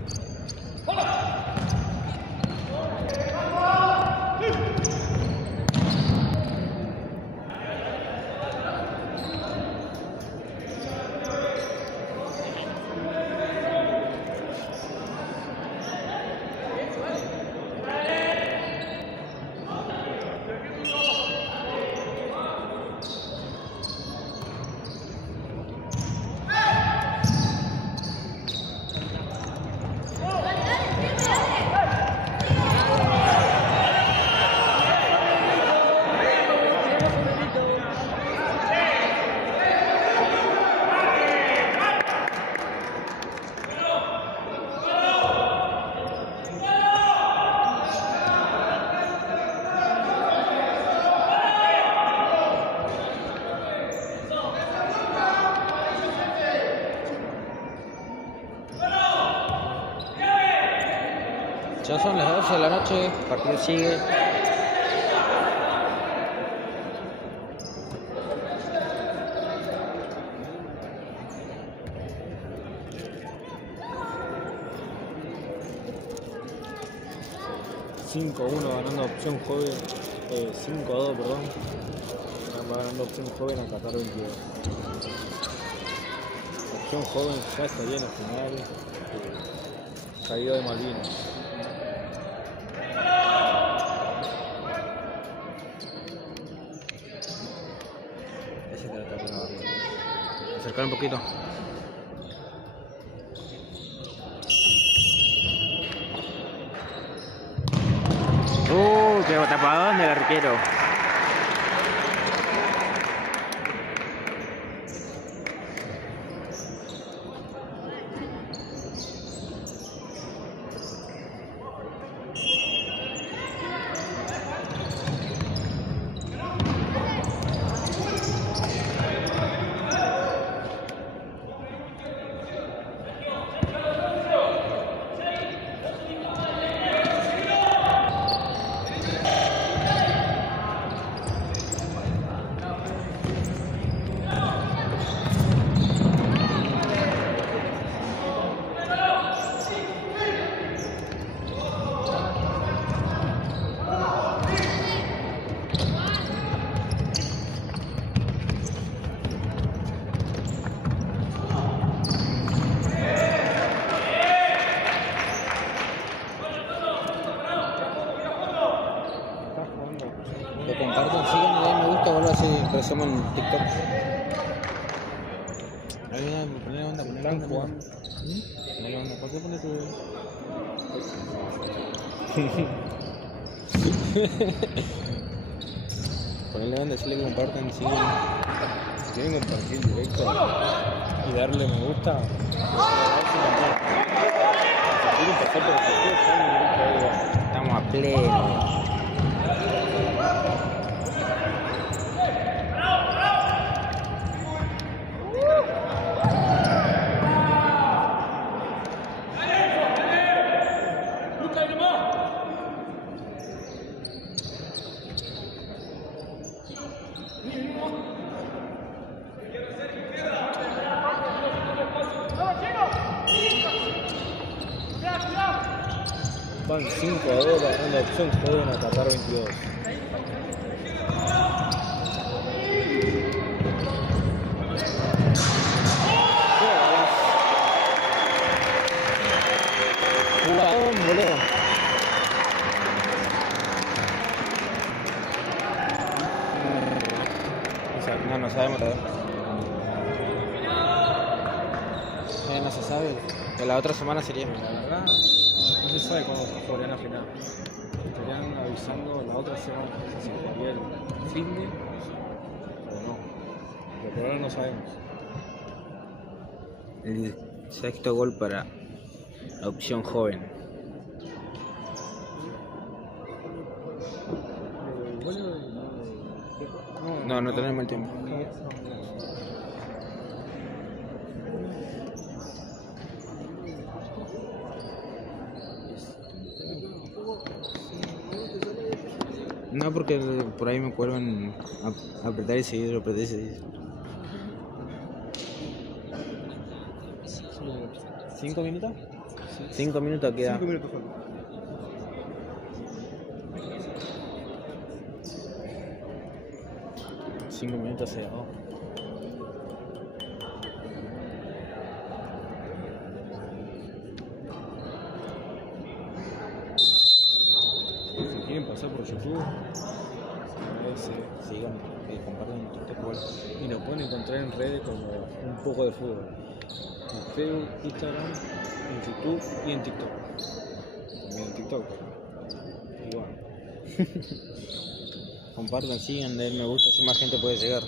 Ya son las 12 de la noche, el partido sigue. Ganando Opción Joven, 5-2, perdón. Va ganando Opción Joven a Qatar 22. Opción Joven ya está bien al final. Caída de Malvinas. Ese te lo está poniendo. Acercar un poquito. ¡Qué tapadón del arquero! Lo comparten, sigan, le den me gusta, vuelvo a hacer resumen en TikTok. Ponle onda, ponle onda. Ponle onda, ¿por qué pones tu...? Ponle onda, decirle que compartan, sigan. Si quieren compartir directo y darle me gusta, si quieren pasar por el YouTube, estamos en directo a Uruguay. Estamos a pleno. Van 5-2 ganando opción joven a Qatar 22. Jugadón, boludo. No sabemos todavía. No se sabe. Que la otra semana sería. La verdad, no se sabe cuándo jugarían la final. Estarían avisando la otra semana si se jugaría el fin de o no. Pero por ahora no sabemos. El sexto gol para la opción joven. No tenemos el tiempo. No, porque por ahí me vuelven a apretar y seguir, apretar y seguir. 5 minutos. 5 minutos queda. 5 minutos faltan. Cinco minutos se dejó. Si quieren pasar por YouTube, Sigan, compartan en TikTok igual. y nos pueden encontrar en redes como un poco de fútbol. En Facebook, Instagram, en YouTube y en TikTok. También en TikTok. Igual. Compartan, sigan, den me gusta, así más gente puede llegar.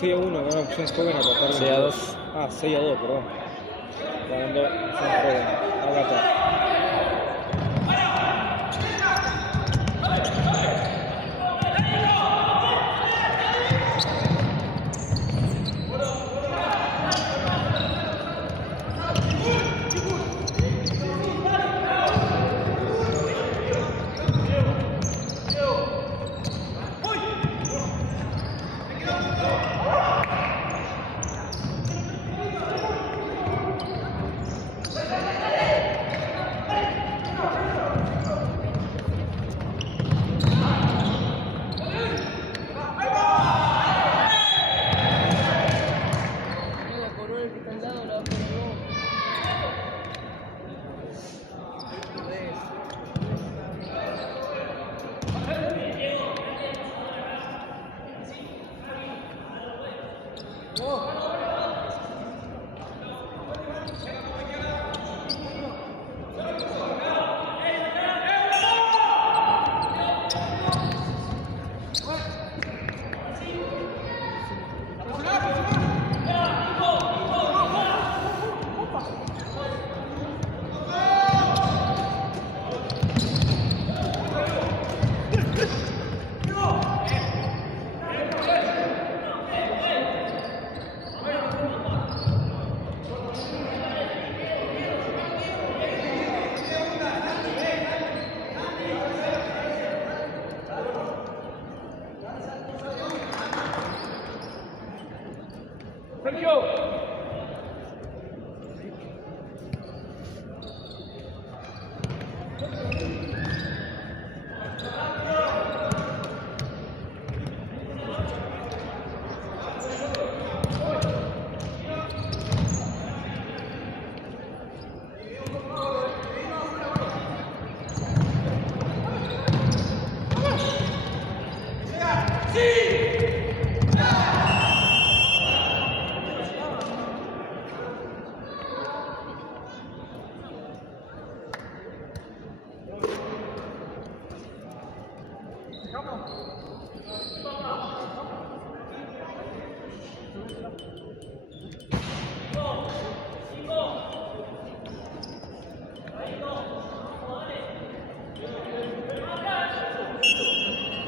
6-1, gana opción joven a Qatar. 6-2. Ah, 6-2, perdón. Ganando opción joven a Qatar.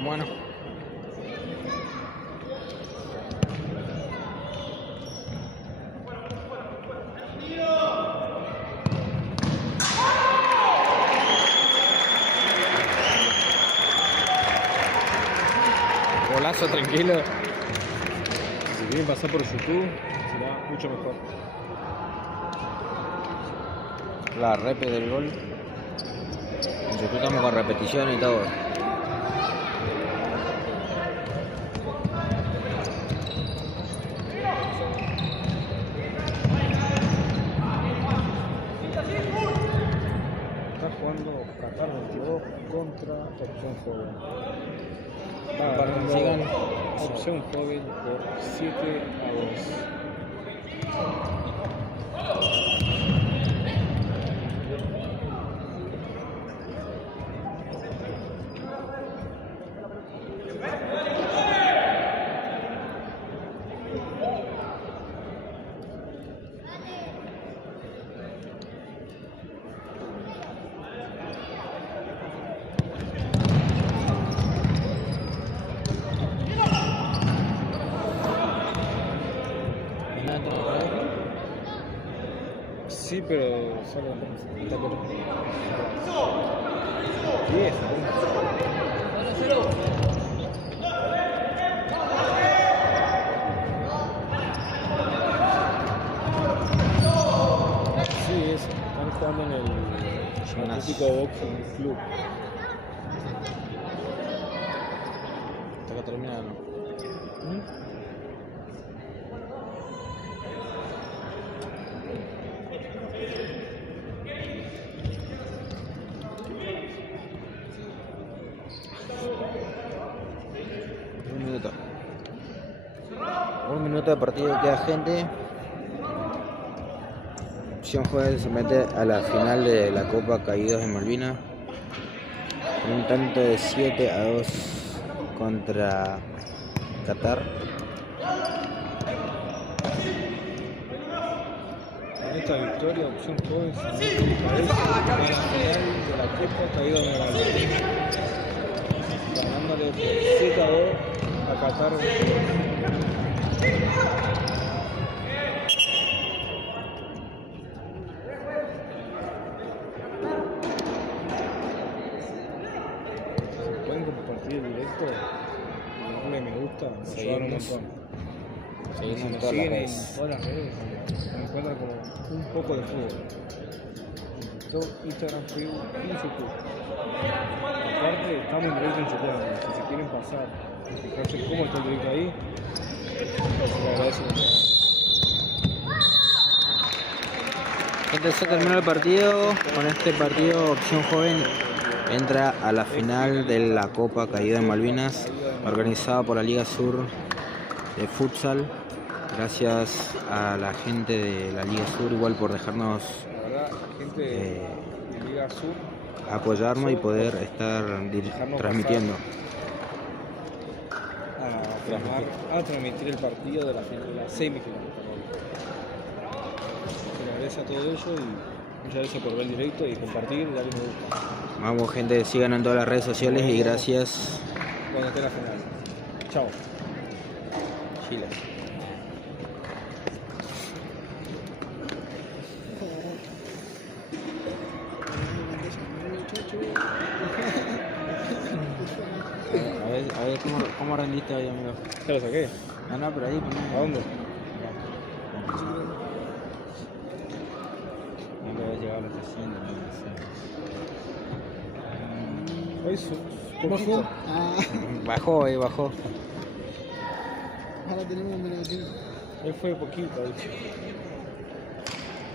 Bueno. Golazo tranquilo. Si quieren pasar por YouTube, será mucho mejor. La repe del gol. En YouTube estamos con repetición y todo. Está jugando Qatar 22 contra opción joven. Va Para que ganando sigan. opción joven por 7-2. Sí, pero solo está por 10. Sí, están jugando en el Atlético Boxing Club. Hasta que termina, ¿no? Un minuto de partido, queda gente. Opción Joven se mete a la final de la Copa Caídos de Malvinas con un tanto de 7-2 contra Qatar. esta victoria, opción joven, se parece a la final de la Copa Caída de Malvinas, ganándole por 7-2 a Qatar. Si pueden compartir el directo, darle me gusta, me ayudan un montón. Seguimos Si en nos todas las siguen redes. en todas las redes, me encuentran como un poco de fútbol. Instagram, Facebook y YouTube. Aparte, estamos en directo en YouTube. Si se quieren pasar y fijarse cómo está el directo ahí, se lo agradezco mucho. Gente, se terminó el partido. Con este partido, Opción Joven entra a la final de la Copa Caída en Malvinas, organizada por la Liga Sur de Futsal. Gracias a la gente de la Liga Sur, igual por dejarnos La verdad, gente de Liga Sur, apoyarnos y poder estar transmitiendo. a transmitir el partido de la semifinal. Se le agradece a todo ello y muchas gracias por ver el directo y compartir y darle me gusta Vamos, gente, síganos en todas las redes sociales y gracias. cuando esté la final. Chao. Chile. A ver cómo rendiste hoy, amigo. ¿Ya lo saqué? No, pero ahí, ¿A dónde? No le había llegado a los 300, no sé. Hoy su ¿Bajó? Ah, Bajó, ahí bajó. ahora tenemos menos de tiempo. Él fue poquito, de hecho.